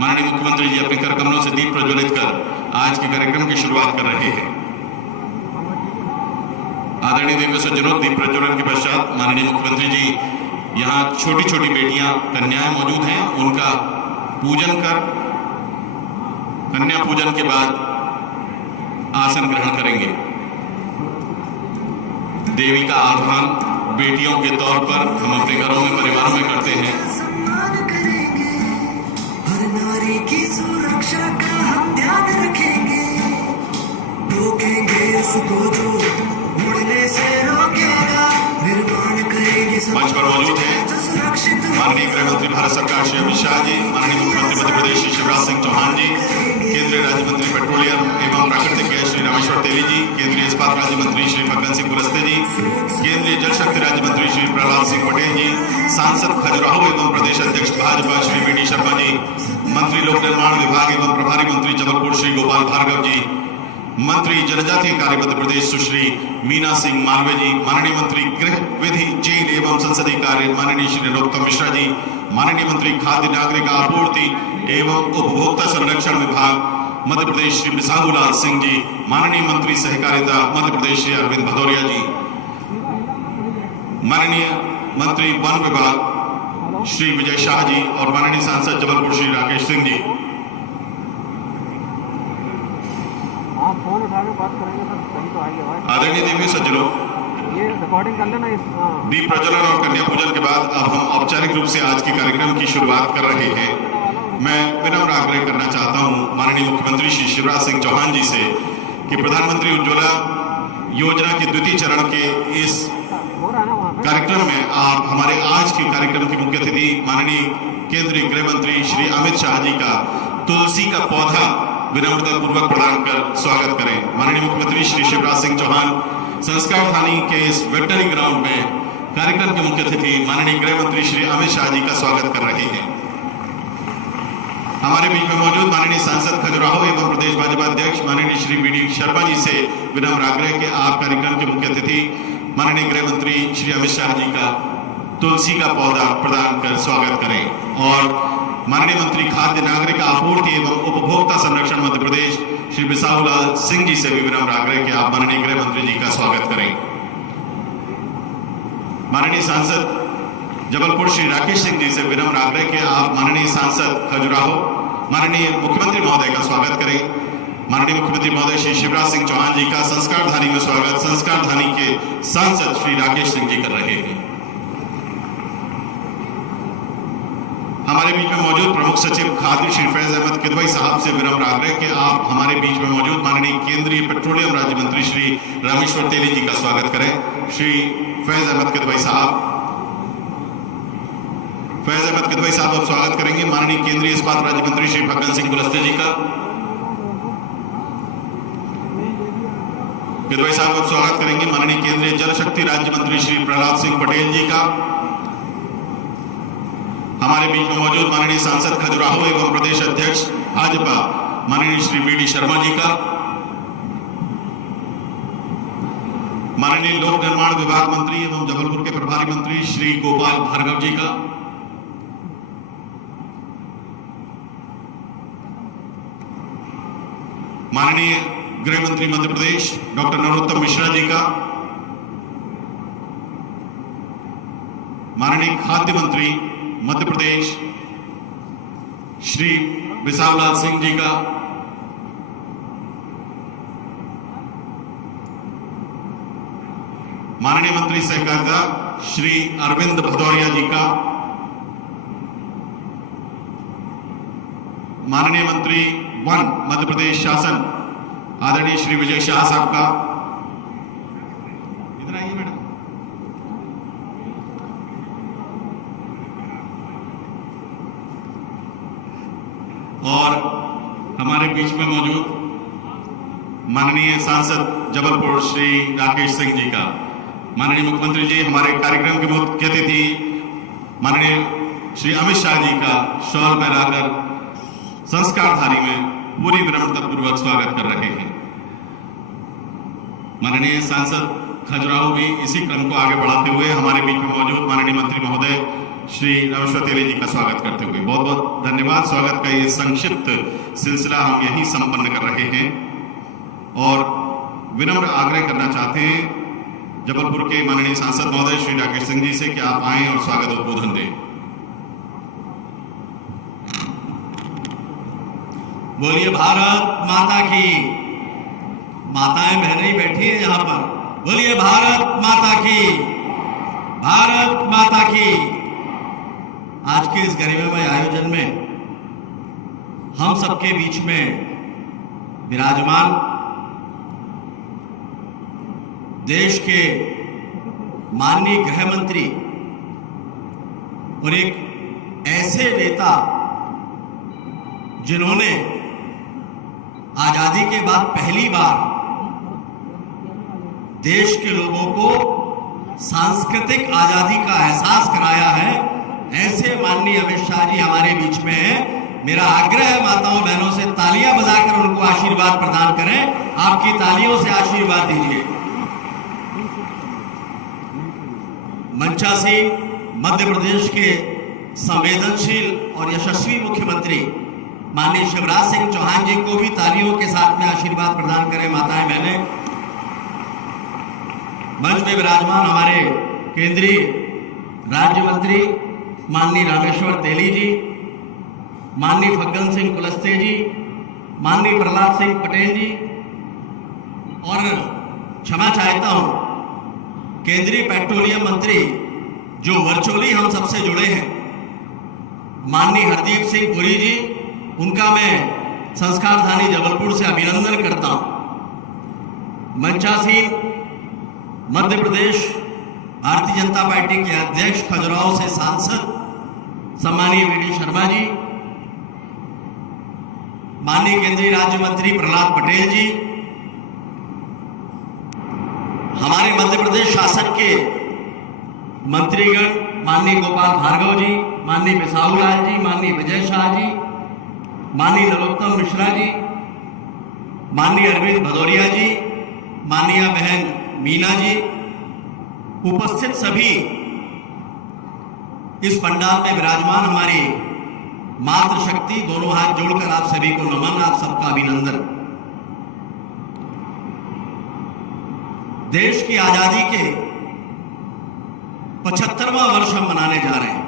माननीय मुख्यमंत्री जी अपने कर कमलों से दीप प्रज्वलित कर आज के कार्यक्रम की शुरुआत कर रहे हैं। आदरणीय दिव्य सज्जनों, दीप प्रज्वलन के पश्चात माननीय मुख्यमंत्री जी यहाँ छोटी छोटी बेटियां कन्याएं मौजूद हैं, उनका पूजन कर कन्या पूजन के बाद आसन ग्रहण करेंगे। देवी का आह्वान बेटियों के तौर पर हम अपने घरों में परिवारों में करते हैं। सम्मान करेंगे, हर नारी की सुरक्षा का हम ध्यान रखेंगे, रोकेंगे उसको जो मुड़ने से रोकेगा, निर्माण करेंगे मंच पर मौजूद हैं सुरक्षित माननीय गृह मंत्री भारत सरकार श्री अमित शाह जी, माननीय मुख्यमंत्री मध्य प्रदेश श्री शिवराज सिंह चौहान जी, केंद्रीय राज्य मंत्री पेट्रोलियम एवं प्राकृतिक गैस श्री रामेश्वर तेली जी, केंद्रीय इस्पात राज्य मंत्री श्री फग्गन सिंह कुलस्ते जी, केंद्रीय जल शक्ति राज्य मंत्री श्री प्रहलाद सिंह पटेल जी, सांसद खजुराहो एवं प्रदेश अध्यक्ष भाजपा श्री वी.डी. शर्मा जी, मंत्री लोक निर्माण विभाग एवं प्रभारी मंत्री जबलपुर श्री गोपाल भार्गव जी, मंत्री जनजातीय कार्य मध्य प्रदेश सुश्री मीना सिंह मालवीय जी, माननीय मंत्री गृह विधि जेल एवं संसदीय कार्य माननीय श्री नरोत्तम मिश्रा जी, माननीय मंत्री खाद्य नागरिक आपूर्ति एवं उपभोक्ता संरक्षण विभाग मध्य प्रदेश श्री बिसाहूलाल सिंह जी, माननीय मंत्री सहकारिता मध्य प्रदेश श्री अरविंद भदौरिया जी, माननीय मंत्री वन विभाग श्री विजय शाह जी और माननीय सांसद जबलपुर श्री राकेश सिंह जी। आप फोन उठा के बात करेंगे सर, सही तो आएगी आवाज। आदरणीय देवी सज्जनों, ये रिकॉर्डिंग कर लेना दीप प्रज्वलन और कन्या पूजन के बाद अब हम औपचारिक रूप से आज के कार्यक्रम की शुरुआत कर रहे हैं। मैं विनम्र आग्रह करना चाहता हूं माननीय मुख्यमंत्री श्री शिवराज सिंह चौहान जी से कि प्रधानमंत्री उज्ज्वला योजना के द्वितीय चरण के इस हो रहा है ना वहाँ पे। कार्यक्रम में आप हमारे आज के कार्यक्रम की मुख्य अतिथि माननीय केंद्रीय गृह मंत्री श्री अमित शाह जी का तुलसी का पौधा विनम्रता पूर्वक प्रदान कर स्वागत करें। माननीय मुख्यमंत्री श्री शिवराज सिंह चौहान संस्कार थानी के इस वेटरनरी ग्राउंड में कार्यक्रम के मुख्य अतिथि माननीय गृह मंत्री श्री अमित शाह जी का स्वागत कर रहे हैं। हमारे बीच में मौजूद माननीय सांसद खजुराहो एवं प्रदेश भाजपा अध्यक्ष माननीय श्री वी.डी. शर्मा जी से विनम्र आग्रह के आप कार्यक्रम के मुख्य अतिथि माननीय गृह मंत्री श्री अमित शाह जी का तुलसी का पौधा प्रदान कर स्वागत करें और माननीय मंत्री खाद्य नागरिक आपूर्ति एवं उपभोक्ता संरक्षण मध्य प्रदेश श्री बिसाहूलाल सिंह जी से भी विनम्र आग्रह के आप माननीय गृह मंत्री जी का स्वागत करें। माननीय सांसद जबलपुर श्री राकेश सिंह जी से विनम्र आग्रह के आप माननीय सांसद खजुराहो माननीय मुख्यमंत्री महोदय का स्वागत करें। माननीय मुख्यमंत्री महोदय श्री शिवराज सिंह चौहान जी का संस्कार धानी में स्वागत संस्कार धानी के सांसद श्री राकेश सिंह जी कर रहे हैं। हमारे बीच में मौजूद प्रमुख सचिव खाद्य श्री फैज अहमद किदवई साहब से विनम्र आग्रह कि आप हमारे बीच में मौजूद माननीय केंद्रीय पेट्रोलियम राज्य मंत्री श्री रामेश्वर तेली जी का स्वागत करें। श्री फैज अहमद किदवई साहब अब स्वागत करेंगे माननीय केंद्रीय इस्पात राज्य मंत्री श्री फग्गन सिंह कुलस्ते जी का। किदवई साहब अब स्वागत करेंगे माननीय केंद्रीय जल शक्ति राज्य मंत्री श्री प्रहलाद सिंह पटेल जी का। हमारे बीच में मौजूद माननीय सांसद खजुराहो एवं प्रदेश अध्यक्ष भाजपा माननीय श्री वी.डी. शर्मा जी का। माननीय लोक निर्माण विभाग मंत्री एवं जबलपुर के प्रभारी मंत्री श्री गोपाल भार्गव जी का। माननीय गृह मंत्री मध्य प्रदेश डॉक्टर नरोत्तम मिश्रा जी का। माननीय खाद्य मंत्री मध्य प्रदेश श्री बिसाहूलाल सिंह जी का। माननीय मंत्री सहकारिता श्री अरविंद भदौरिया जी का। माननीय मंत्री वन मध्य प्रदेश शासन आदरणीय श्री विजय शाह साहब का। इधर आइए मैडम। और हमारे बीच में मौजूद माननीय सांसद जबलपुर श्री राकेश सिंह जी का। माननीय मुख्यमंत्री जी हमारे कार्यक्रम के मुख्य अतिथि माननीय श्री अमित शाह जी का शॉल पहनाकर संस्कारधारी में पूरी विनम्रता पूर्वक स्वागत कर रहे हैं। माननीय सांसद खजुराहो भी इसी क्रम को आगे बढ़ाते हुए हमारे बीच में मौजूद माननीय मंत्री महोदय श्री रामेश्वर तेली जी का स्वागत करते हुए बहुत बहुत धन्यवाद। स्वागत का ये संक्षिप्त सिलसिला हम यहीं संपन्न कर रहे हैं और विनम्र आग्रह करना चाहते हैं जबलपुर के माननीय सांसद महोदय श्री राकेश सिंह जी से कि आप आएं और स्वागत उद्बोधन दें। बोलिए भारत माता की। माताएं बहनें बैठी हैं यहाँ पर। बोलिए भारत माता की, भारत माता की। आज के इस गरिमामय आयोजन में हम सबके बीच में विराजमान देश के माननीय गृह मंत्री और एक ऐसे नेता जिन्होंने आजादी के बाद पहली बार देश के लोगों को सांस्कृतिक आजादी का एहसास कराया है, ऐसे माननीय अमित शाह जी हमारे बीच में हैं। मेरा आग्रह है माताओं बहनों से तालियां बजाकर उनको आशीर्वाद प्रदान करें। आपकी तालियों से आशीर्वाद दीजिए। मंचासीन मध्य प्रदेश के संवेदनशील और यशस्वी मुख्यमंत्री माननीय शिवराज सिंह चौहान जी को भी तालियों के साथ में आशीर्वाद प्रदान करें माताएं बहनें। मंच में विराजमान हमारे केंद्रीय राज्य मंत्री माननीय रामेश्वर तेली जी, माननीय फग्गन सिंह कुलस्ते जी, माननीय प्रहलाद सिंह पटेल जी और क्षमा चाहता हूं केंद्रीय पेट्रोलियम मंत्री जो वर्चुअली हम सबसे जुड़े हैं माननीय हरदीप सिंह पुरी जी, उनका मैं संस्कार धानी जबलपुर से अभिनंदन करता हूं। मंचासीन मध्य प्रदेश भारतीय जनता पार्टी के अध्यक्ष खजुराहो से सांसद सम्मानीय वीडी शर्मा जी, माननीय केंद्रीय राज्य मंत्री प्रहलाद पटेल जी, हमारे मध्य प्रदेश शासन के मंत्रीगण माननीय गोपाल भार्गव जी, माननीय बिसाहू लाल जी, माननीय विजय शाह जी, माननीय नरोत्तम मिश्रा जी, माननीय अरविंद भदौरिया जी, माननीय बहन मीना जी, उपस्थित सभी इस पंडाल में विराजमान हमारी मातृशक्ति, दोनों हाथ जोड़कर आप सभी को नमन, आप सबका अभिनंदन। देश की आजादी के 75वां वर्ष हम मनाने जा रहे हैं,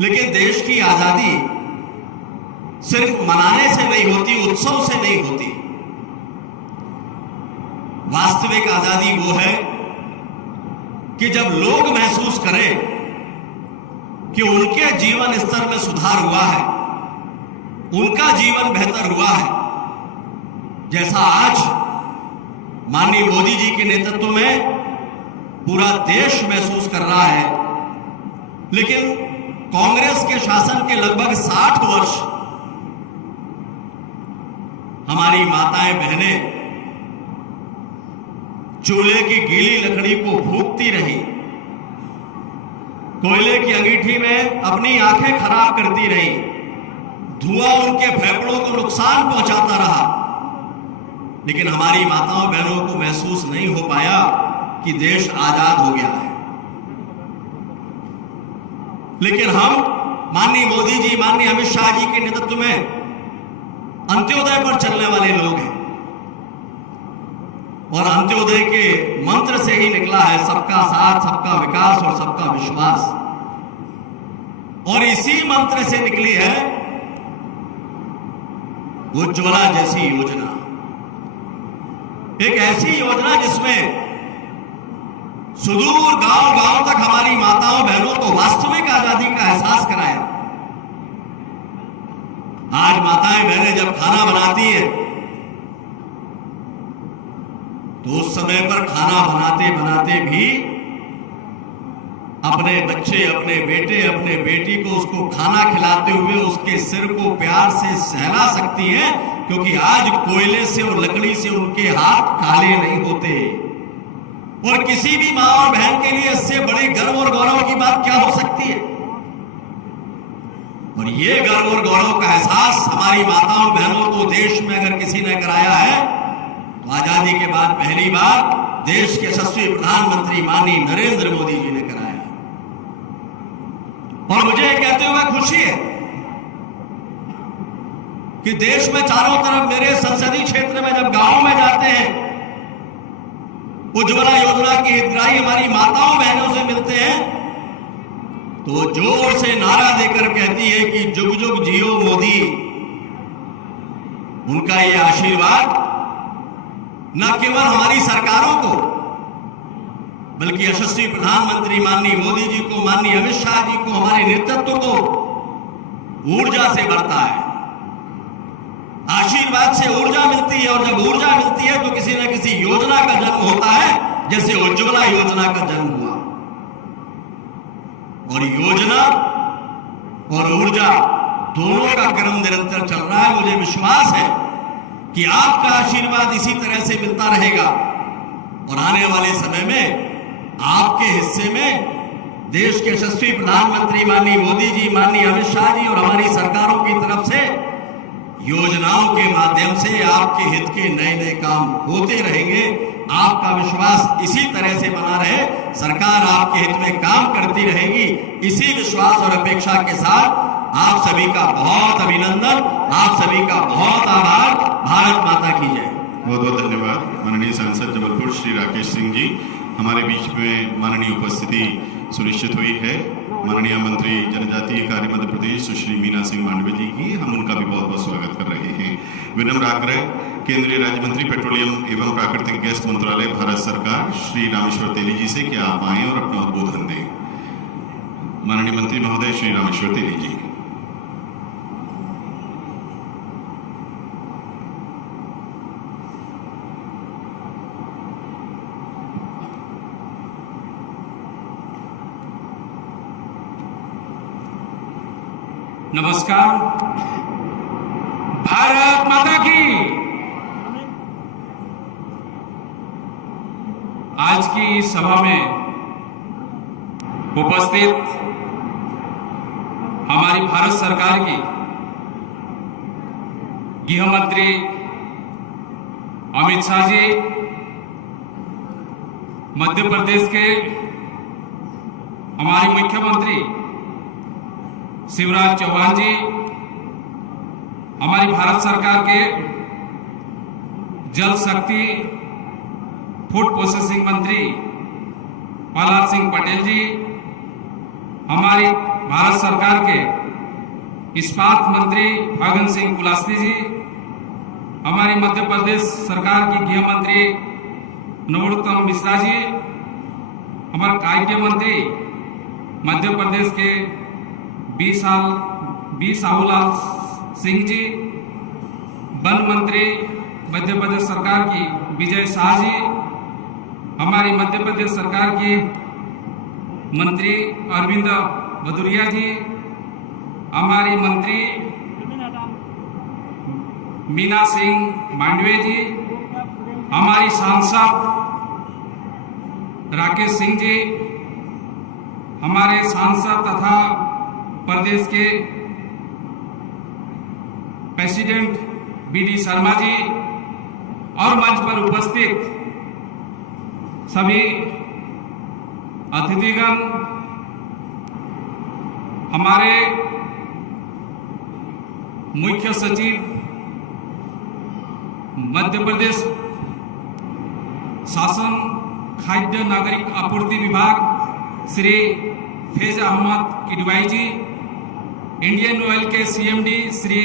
लेकिन देश की आजादी सिर्फ मनाने से नहीं होती, उत्सव से नहीं होती। वास्तविक आजादी वो है कि जब लोग महसूस करें कि उनके जीवन स्तर में सुधार हुआ है, उनका जीवन बेहतर हुआ है। जैसा आज माननीय मोदी जी के नेतृत्व में पूरा देश महसूस कर रहा है, लेकिन कांग्रेस के शासन के लगभग 60 वर्ष हमारी माताएं बहनें चूल्हे की गीली लकड़ी को फूंकती रही, कोयले की अंगीठी में अपनी आंखें खराब करती रही, धुआं उनके फेफड़ों को नुकसान पहुंचाता रहा, लेकिन हमारी माताओं बहनों को महसूस नहीं हो पाया कि देश आजाद हो गया है। लेकिन हम माननीय मोदी जी, माननीय अमित शाह जी के नेतृत्व में अंत्योदय पर चलने वाले लोग हैं और अंत्योदय के मंत्र से ही निकला है सबका साथ, सबका विकास और सबका विश्वास। और इसी मंत्र से निकली है उज्ज्वला जैसी योजना, एक ऐसी योजना जिसमें सुदूर गांव-गांव तक हमारी माताओं बहनों को वास्तविक आजादी का एहसास कराया। आज माताएं बहनें जब खाना बनाती हैं तो उस समय पर खाना बनाते बनाते भी अपने बच्चे, अपने बेटे, अपने बेटी को उसको खाना खिलाते हुए उसके सिर को प्यार से सहला सकती हैं, क्योंकि आज कोयले से और लकड़ी से उनके हाथ काले नहीं होते। और किसी भी मां और बहन के लिए इससे बड़ी गर्व और गौरव की बात क्या हो सकती है। और ये गर्व और गौरव का एहसास हमारी माताओं बहनों को देश में अगर किसी ने कराया है तो आजादी के बाद पहली बार देश के यशस्वी प्रधानमंत्री माननीय नरेंद्र मोदी जी ने कराया। और मुझे कहते हुए खुशी है कि देश में चारों तरफ मेरे संसदीय क्षेत्र में जब गांव में जाते हैं, उज्ज्वला योजना की हितग्राही हमारी माताओं बहनों से मिलते हैं, तो जोर से नारा देकर कहती है कि जुग जुग जियो मोदी। उनका ये आशीर्वाद न केवल हमारी सरकारों को, बल्कि यशस्वी प्रधानमंत्री माननीय मोदी जी को, माननीय अमित शाह जी को, हमारे नेतृत्व को ऊर्जा से भरता है। आशीर्वाद से ऊर्जा मिलती है, और जब ऊर्जा मिलती है तो किसी न किसी योजना का जन्म होता है, जैसे उज्ज्वला योजना का जन्म हुआ। और योजना और ऊर्जा दोनों का क्रम निरंतर चल रहा है। मुझे विश्वास है कि आपका आशीर्वाद इसी तरह से मिलता रहेगा, और आने वाले समय में आपके हिस्से में देश के यशस्वी प्रधानमंत्री माननीय मोदी जी, माननीय अमित शाह जी और हमारी सरकारों की तरफ से योजनाओं के माध्यम से आपके हित के नए नए काम होते रहेंगे। आपका विश्वास इसी तरह से बना रहे, सरकार आपके हित में काम करती रहेगी। इसी विश्वास और अपेक्षा के साथ आप सभी का बहुत अभिनंदन, आप सभी का बहुत आभार। भारत माता की जय। बहुत बहुत धन्यवाद माननीय सांसद जबलपुर श्री राकेश सिंह जी। हमारे बीच में माननीय उपस्थिति सुनिश्चित हुई है माननीय मंत्री जनजातीय कार्य मध्य प्रदेश सुश्री मीना सिंह मांडवे जी की। हम उनका भी बहुत बहुत स्वागत कर रहे हैं। विनम्र आग्रह केंद्रीय राज्य मंत्री पेट्रोलियम एवं प्राकृतिक गैस मंत्रालय भारत सरकार श्री रामेश्वर तेली जी से कि आप आए और अपना उद्बोधन दें। माननीय मंत्री महोदय श्री रामेश्वर तेली जी। नमस्कार। भारत माता की। आज की इस सभा में उपस्थित हमारी भारत सरकार की गृह मंत्री अमित शाह जी, मध्य प्रदेश के हमारे मुख्यमंत्री शिवराज चौहान जी, हमारी भारत सरकार के जल शक्ति फूड प्रोसेसिंग मंत्री प्रहलाद सिंह पटेल जी, हमारी भारत सरकार के इस्पात मंत्री फग्गन सिंह कुलस्ते जी, हमारी मध्य प्रदेश सरकार की गृह मंत्री नरोत्तम मिश्रा जी, हमारे कायके मंत्री मध्य प्रदेश के बी साहूलाल सिंह जी, वन मंत्री मध्य प्रदेश सरकार की विजय शाह जी, हमारी मध्य प्रदेश सरकार की मंत्री अरविंद भदौरिया जी, हमारी मंत्री मीना सिंह मांडवे जी, हमारी सांसद राकेश सिंह जी, हमारे सांसद तथा प्रदेश के प्रेसिडेंट बीडी शर्मा जी और मंच पर उपस्थित सभी अतिथिगण, हमारे मुख्य सचिव मध्य प्रदेश शासन खाद्य नागरिक आपूर्ति विभाग श्री फैज अहमद किडवाई जी, इंडियन ऑयल के सीएमडी श्री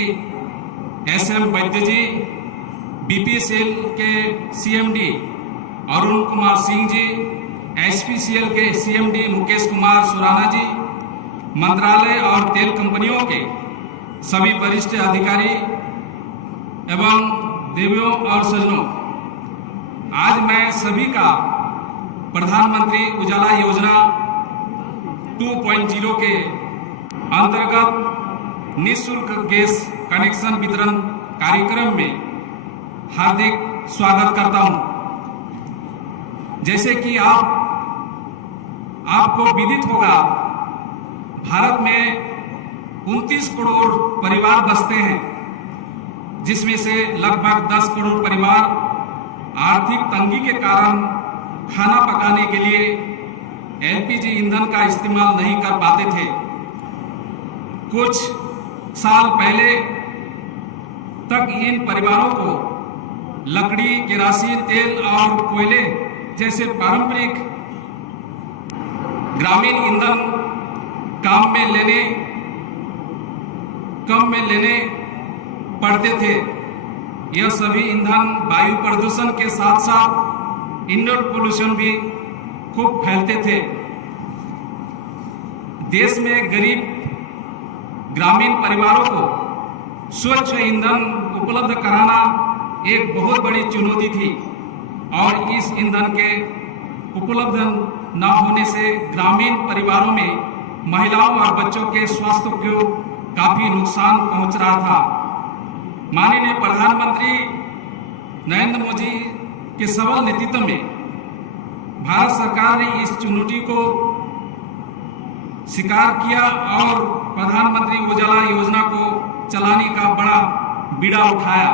एसएम वैद्य जी, बीपीसीएल के सीएमडी अरुण कुमार सिंह जी, एचपीसीएल के सीएमडी मुकेश कुमार सुराना जी, मंत्रालय और तेल कंपनियों के सभी वरिष्ठ अधिकारी एवं देवियों और सज्जनों, आज मैं सभी का प्रधानमंत्री उजाला योजना 2.0 के अंतर्गत निःशुल्क गैस कनेक्शन वितरण कार्यक्रम में हार्दिक स्वागत करता हूं। जैसे कि आपको विदित होगा, भारत में 29 करोड़ परिवार बसते हैं, जिसमें से लगभग 10 करोड़ परिवार आर्थिक तंगी के कारण खाना पकाने के लिए एलपीजी ईंधन का इस्तेमाल नहीं कर पाते थे। कुछ साल पहले तक इन परिवारों को लकड़ी, केरोसिन तेल और कोयले जैसे पारंपरिक ग्रामीण ईंधन कम में लेने पड़ते थे। यह सभी ईंधन वायु प्रदूषण के साथ साथ इंडोर पोल्यूशन भी खूब फैलते थे। देश में गरीब ग्रामीण परिवारों को स्वच्छ ईंधन उपलब्ध कराना एक बहुत बड़ी चुनौती थी और इस ईंधन के उपलब्ध न होने से ग्रामीण परिवारों में महिलाओं और बच्चों के स्वास्थ्य को काफी नुकसान पहुंच रहा था। माननीय प्रधानमंत्री नरेंद्र मोदी के सबल नेतृत्व में भारत सरकार ने इस चुनौती को स्वीकार किया और प्रधानमंत्री उजाला योजना को चलाने का बड़ा बीड़ा उठाया।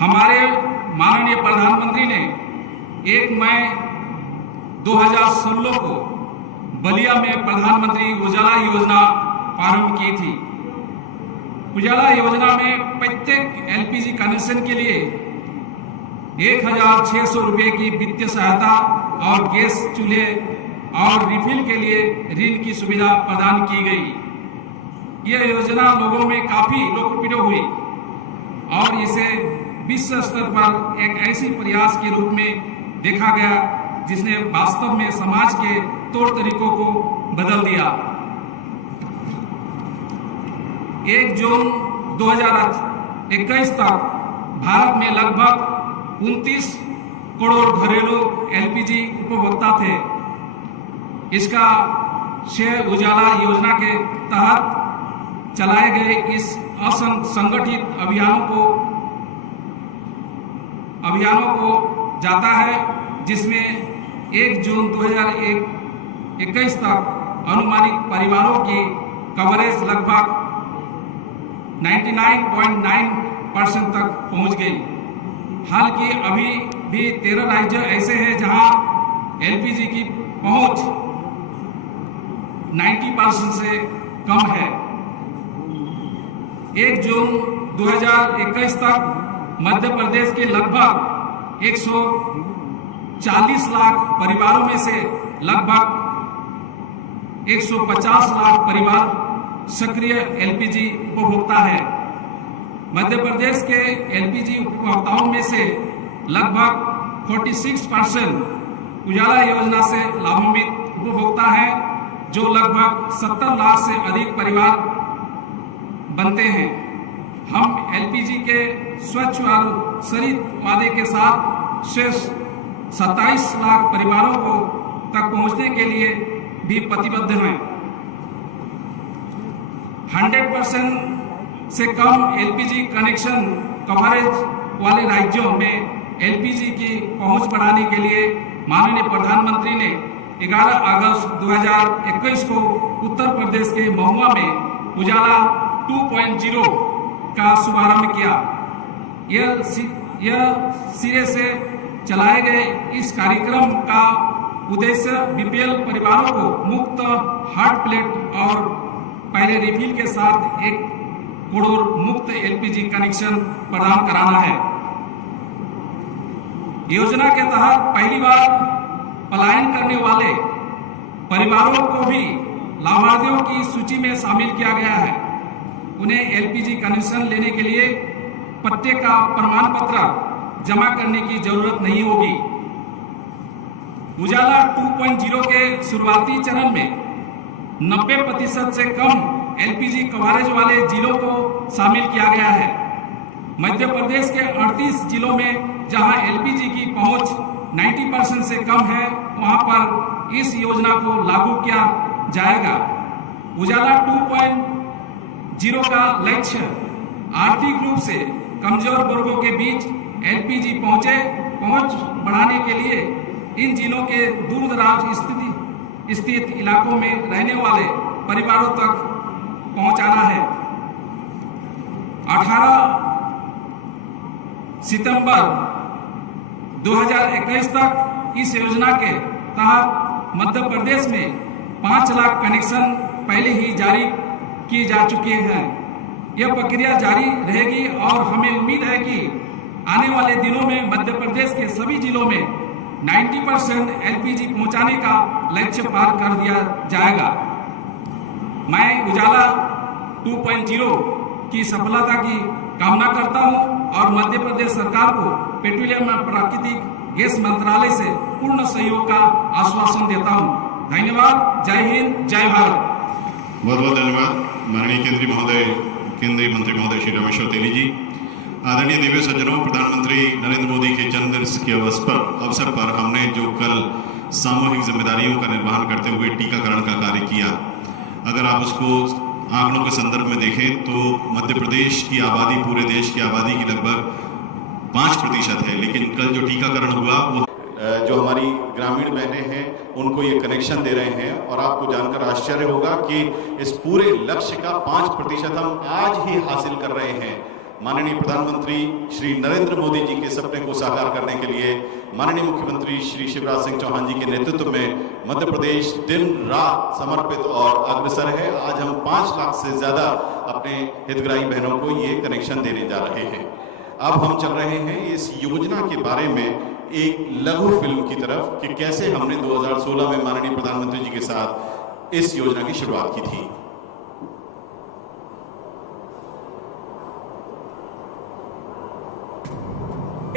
हमारे माननीय प्रधानमंत्री ने 1 मई 2016 को बलिया में प्रधानमंत्री उजाला योजना प्रारंभ की थी। उजाला योजना में प्रत्येक एलपीजी कनेक्शन के लिए 1,600 रुपये की वित्तीय सहायता और गैस चूल्हे और रिफिल के लिए ऋण की सुविधा प्रदान की गई। यह योजना लोगों में काफी लोकप्रिय हुई और इसे विश्व स्तर पर एक ऐसी प्रयास के रूप में देखा गया जिसने वास्तव में समाज के तौर तरीकों को बदल दिया। 1 जून 2021 तक भारत में लगभग 29 करोड़ घरेलू एलपीजी उपभोक्ता थे। इसका श्रेय उजाला योजना के तहत चलाए गए इस असंगठित अभियानों को जाता है, जिसमें 1 जून 2021 तक अनुमानित परिवारों की कवरेज लगभग 99.9% तक पहुंच गई। हालांकि अभी भी 13 राज्य ऐसे हैं जहां एलपीजी की पहुंच 90% से कम है। 1 जून 2021 तक मध्य प्रदेश के लगभग 140 लाख परिवारों में से लगभग 150 लाख परिवार सक्रिय एलपीजी उपभोक्ता है। मध्य प्रदेश के एलपीजी उपभोक्ताओं में से लगभग 46% उजाला योजना से लाभान्वित उपभोक्ता है, जो लगभग 70 लाख से अधिक परिवार बनते हैं। हम एलपीजी के स्वच्छ और सरित वादे के साथ शेष 27 लाख परिवारों को तक पहुंचने के लिए भी प्रतिबद्ध हैं। 100% से कम एलपीजी कनेक्शन कवरेज वाले राज्यों में एलपीजी की पहुंच बढ़ाने के लिए माननीय प्रधानमंत्री ने 11 अगस्त 2021 को उत्तर प्रदेश के महुआ में उजाला 2.0 का शुभारंभ किया। यह सिरे से चलाए गए इस कार्यक्रम का उद्देश्य बीपीएल परिवारों को मुफ्त हॉट प्लेट और पहले रिफिल के साथ 1 करोड़ मुफ्त एलपीजी कनेक्शन प्रदान कराना है। योजना के तहत पहली बार पलायन करने वाले परिवारों को भी लाभार्थियों की सूची में शामिल किया गया है। उन्हें एलपीजी कनेक्शन लेने के लिए पट्टे का प्रमाण पत्र जमा करने की जरूरत नहीं होगी। उजाला 2.0 के शुरुआती चरण में 90% से कम एलपीजी कवरेज वाले जिलों को शामिल किया गया है। मध्य प्रदेश के 38 जिलों में जहां एलपीजी की पहुंच 90% से कम है, वहां पर इस योजना को लागू किया जाएगा। उजाला 2.0 का लक्ष्य आर्थिक रूप से कमजोर वर्गों के बीच एलपीजी पहुंच बढ़ाने के लिए इन जिलों के दूर-दराज स्थित इलाकों में रहने वाले परिवारों तक पहुंचाना है। 18 सितंबर 2021 तक इस योजना के तहत मध्य प्रदेश में 5 लाख कनेक्शन पहले ही जारी किए जा चुके हैं। यह प्रक्रिया जारी रहेगी और हमें उम्मीद है कि आने वाले दिनों में मध्य प्रदेश के सभी जिलों में 90% एलपीजी पहुंचाने का लक्ष्य पार कर दिया जाएगा। मैं उजाला 2.0 की सफलता की कामना करता हूं और मध्य प्रदेश सरकार को पेट्रोलियम और प्राकृतिक गैस मंत्रालय से पूर्ण सहयोग का आश्वासन देता हूं। धन्यवाद। जय हिंद, जय भारत। बहुत बहुत धन्यवाद माननीय केंद्रीय मंत्री महोदय श्री रामेश्वर तेली जी। आदरणीय देवी सज्जनों, प्रधानमंत्री नरेंद्र मोदी के जन्मदिन के अवसर पर हमने जो कल सामूहिक जिम्मेदारियों का निर्वहन करते हुए टीकाकरण का कार्य किया, अगर आप उसको आंकड़ों के संदर्भ में देखें तो मध्य प्रदेश की आबादी पूरे देश की आबादी की लगभग 5% है, लेकिन कल जो टीकाकरण हुआ वो जो हमारी ग्रामीण बहनें हैं उनको ये कनेक्शन दे रहे हैं और आपको जानकर आश्चर्य होगा कि इस पूरे लक्ष्य का 5% हम आज ही हासिल कर रहे हैं। माननीय प्रधानमंत्री श्री नरेंद्र मोदी जी के सपने को साकार करने के लिए माननीय मुख्यमंत्री श्री शिवराज सिंह चौहान जी के नेतृत्व में मध्य प्रदेश दिन रात समर्पित और अग्रसर है। आज हम 5 लाख से ज्यादा अपने हितग्राही बहनों को ये कनेक्शन देने जा रहे हैं। अब हम चल रहे हैं इस योजना के बारे में एक लघु फिल्म की तरफ कि कैसे हमने 2016 में माननीय प्रधानमंत्री जी के साथ इस योजना की शुरुआत की थी।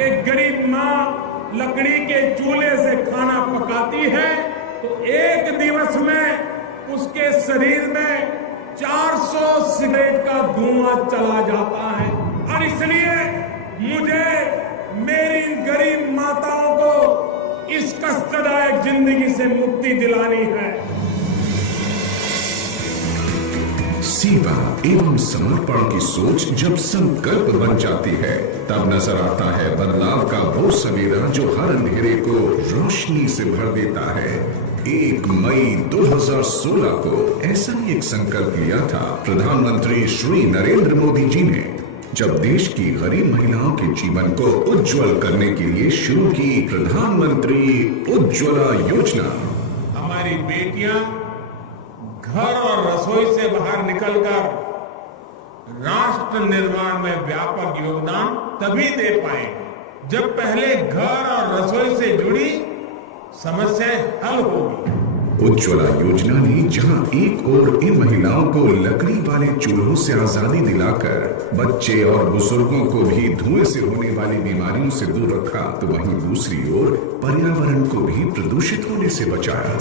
एक गरीब माँ लकड़ी के चूल्हे से खाना पकाती है तो एक दिवस में उसके शरीर में 400 सिगरेट का धुआं चला जाता है। और इसलिए मुझे मेरी गरीब माताओं को इस कष्टदायक जिंदगी से मुक्ति दिलानी है। सेवा एवं समर्पण की सोच जब संकल्प बन जाती है तब नजर आता है बदलाव का वो सवेरा जो हर अंधेरे को रोशनी से भर देता है। 1 मई 2016 को ऐसा ही एक संकल्प लिया था प्रधानमंत्री श्री नरेंद्र मोदी जी ने, जब देश की गरीब महिलाओं के जीवन को उज्जवल करने के लिए शुरू की प्रधानमंत्री उज्ज्वला योजना। हमारी बेटियां घर और रसोई से बाहर निकलकर राष्ट्र निर्माण में व्यापक योगदान तभी दे पाए जब पहले घर और रसोई से जुड़ी समस्याएं हल होगी। उज्ज्वला योजना ने जहां एक ओर इन महिलाओं को लकड़ी वाले चूल्हों से आजादी दिलाकर बच्चे और बुजुर्गों को भी धुएं से होने वाली बीमारियों से दूर रखा, तो वहीं दूसरी ओर पर्यावरण को भी प्रदूषित होने से बचाया।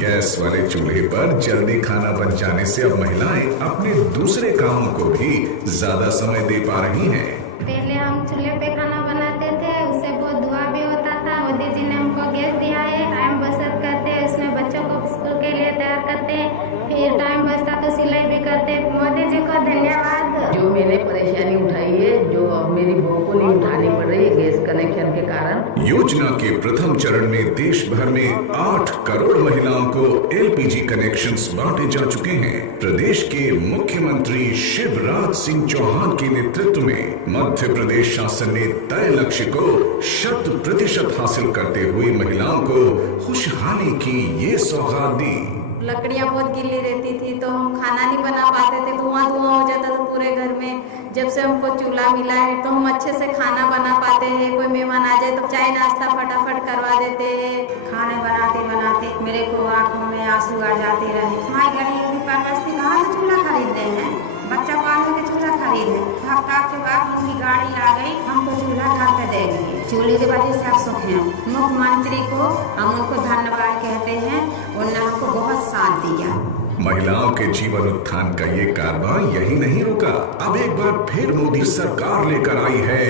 गैस वाले चूल्हे पर जल्दी खाना बन जाने से अब महिलाएं अपने दूसरे कामों को भी ज्यादा समय दे पा रही हैं। पहले हम चूल्हे पे खाना बनाते थे, उससे बहुत धुआं भी होता था। मोदी जी ने हमको गैस दिया है, टाइम बचत करते हैं, उसमें बच्चों को स्कूल के लिए तैयार करते हैं, फिर टाइम बचता तो सिलाई भी करते हैं। मोदी जी को धन्यवाद। जो मैंने परेशानी उठाई है, जो अब मेरी बहू को नहीं उठानी पड़ रही है गैस कनेक्शन के कारण। योजना के प्रथम चरण में देश भर में 8 करोड़ महिलाओं को एलपीजी कनेक्शंस बांटे जा चुके हैं। प्रदेश के मुख्यमंत्री शिवराज सिंह चौहान के नेतृत्व में मध्य प्रदेश शासन ने तय लक्ष्य को 100% हासिल करते हुए महिलाओं को खुशहाली की ये सौगात दी। लकड़ियाँ बहुत गीली रहती थी तो हम खाना नहीं बना पाते थे, धुआं हो जाता था पूरे घर में। जब से हमको चूल्हा मिला है तो हम अच्छे से खाना बना पाते हैं। कोई मेहमान आ जाए तो चाय नाश्ता फटाफट करवा देते हैं। खाने बनाते बनाते मेरे को आंखों में आंसू आ जाते रहे। हमारी गरीबी परिस्थिति कहाँ से चूल्हा खरीदते हैं, बच्चा पालने के चूल्हा खरीदे। हफ्ता के बाद उनकी गाड़ी आ गई, हमको चूल्हा घर पे दे दिए। चूल्हे की वजह से आप सुख हैं। मुख्यमंत्री को हम उनको धन्यवाद कहते हैं, उन्होंने हमको बहुत साथ दिया। महिलाओं के जीवन उत्थान का ये कारवां यही नहीं रुका। अब एक बार फिर मोदी सरकार लेकर आई है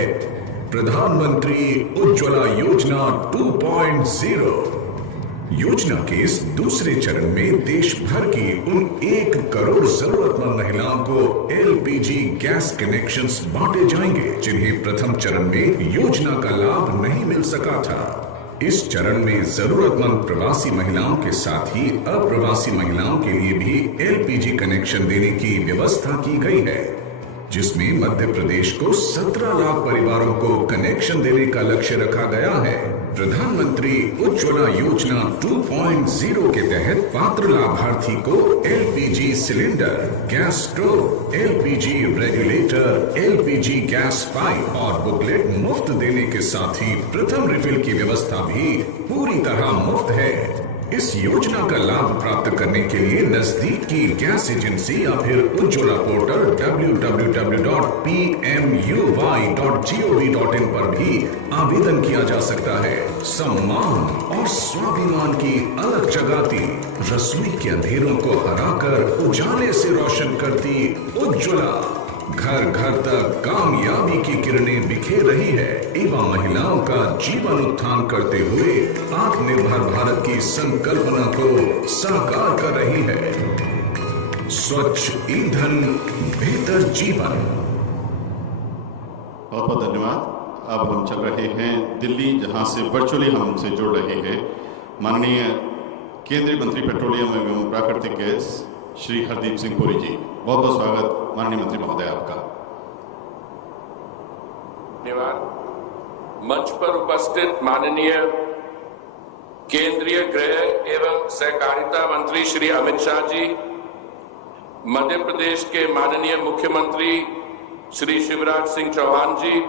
प्रधानमंत्री उज्ज्वला योजना 2.0। योजना के इस दूसरे चरण में देश भर की उन 1 करोड़ जरूरतमंद महिलाओं को एलपीजी गैस कनेक्शंस बांटे जाएंगे जिन्हें प्रथम चरण में योजना का लाभ नहीं मिल सका था। इस चरण में जरूरतमंद प्रवासी महिलाओं के साथ ही अप्रवासी महिलाओं के लिए भी एलपीजी कनेक्शन देने की व्यवस्था की गई है। जिसमें मध्य प्रदेश को 17 लाख परिवारों को कनेक्शन देने का लक्ष्य रखा गया है। प्रधानमंत्री उज्ज्वला योजना 2.0 के तहत पात्र लाभार्थी को LPG cylinder, gas stove, LPG regulator, LPG gas pipe और बुकलेट मुफ्त देने के साथ ही प्रथम रिफिल की व्यवस्था भी पूरी तरह मुफ्त है। इस योजना का लाभ प्राप्त करने के लिए नजदीक की गैस एजेंसी या फिर उज्ज्वला पोर्टल www.pmuy.gov.in पर भी आवेदन किया जा सकता है। सम्मान और स्वाभिमान की अलग जगाती, रसोई के अंधेरों को हराकर उजाले से रोशन करती उज्ज्वला घर घर तक कामयाबी की किरणें बिखेर रही है एवं महिलाओं का जीवन उत्थान करते हुए आत्मनिर्भर भारत की संकल्पना को साकार कर रही है। स्वच्छ ईंधन, बेहतर जीवन। बहुत बहुत धन्यवाद। अब हम चल रहे हैं दिल्ली, जहां से वर्चुअली हमसे जुड़ रहे हैं माननीय केंद्रीय मंत्री पेट्रोलियम एवं प्राकृतिक गैस श्री हरदीप सिंह पुरी जी। बहुत बहुत स्वागत माननीय मंत्री महोदय आपका। धन्यवाद। मंच पर उपस्थित माननीय केंद्रीय गृह एवं सहकारिता मंत्री श्री अमित शाह जी, मध्य प्रदेश के माननीय मुख्यमंत्री श्री शिवराज सिंह चौहान जी,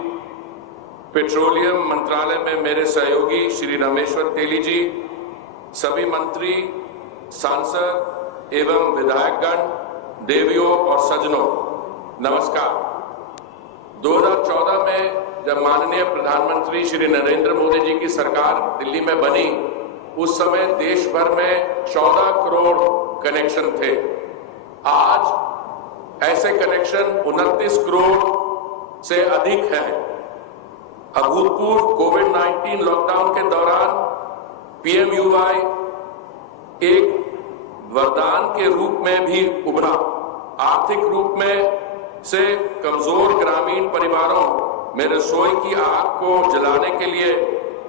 पेट्रोलियम मंत्रालय में मेरे सहयोगी श्री रामेश्वर तेली जी, सभी मंत्री, सांसद एवं विधायकगण, देवियों और सज्जनों, नमस्कार। 2014 में जब माननीय प्रधानमंत्री श्री नरेंद्र मोदी जी की सरकार दिल्ली में बनी, उस समय देश भर में 14 करोड़ कनेक्शन थे। आज ऐसे कनेक्शन 29 करोड़ से अधिक हैं। अभूतपूर्व कोविड-19 लॉकडाउन के दौरान पीएमयूवाई एक वरदान के रूप में भी उभरा। आर्थिक रूप में से कमजोर ग्रामीण परिवारों में रसोई की आग को जलाने के लिए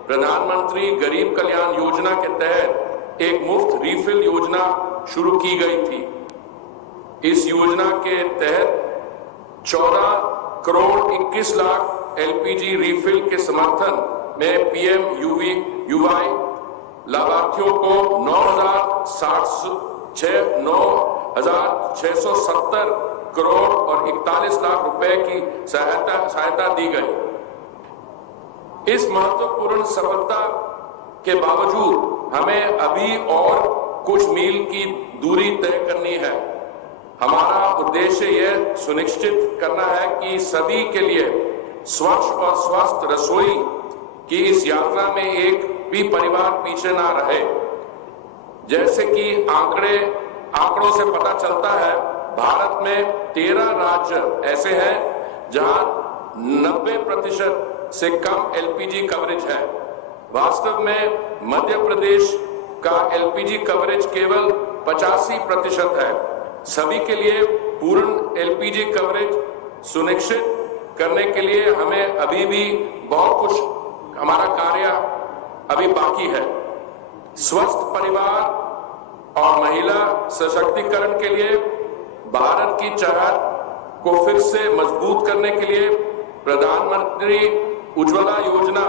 प्रधानमंत्री गरीब कल्याण योजना के तहत एक मुफ्त रिफिल योजना शुरू की गई थी। इस योजना के तहत 14 करोड़ 21 लाख एलपीजी रिफिल के समर्थन में पीएमयूवाई लाभार्थियों को 9,670 करोड़ और 41 लाख रुपए की सहायता दी गई। इस महत्वपूर्ण सफलता के बावजूद हमें अभी और कुछ मील की दूरी तय करनी है। हमारा उद्देश्य यह सुनिश्चित करना है कि सभी के लिए स्वच्छ और स्वस्थ रसोई की इस यात्रा में एक भी परिवार पीछे ना रहे। जैसे कि आंकड़ों से पता चलता है, भारत में 13 राज्य ऐसे हैं जहां 90% से कम एलपीजी कवरेज है। वास्तव में मध्य प्रदेश का एलपीजी कवरेज केवल 85% है। सभी के लिए पूर्ण एलपीजी कवरेज सुनिश्चित करने के लिए हमें अभी भी बहुत कुछ हमारा कार्य अभी बाकी है। स्वस्थ परिवार और महिला सशक्तिकरण के लिए भारत की चाहत को फिर से मजबूत करने के लिए प्रधानमंत्री उज्ज्वला योजना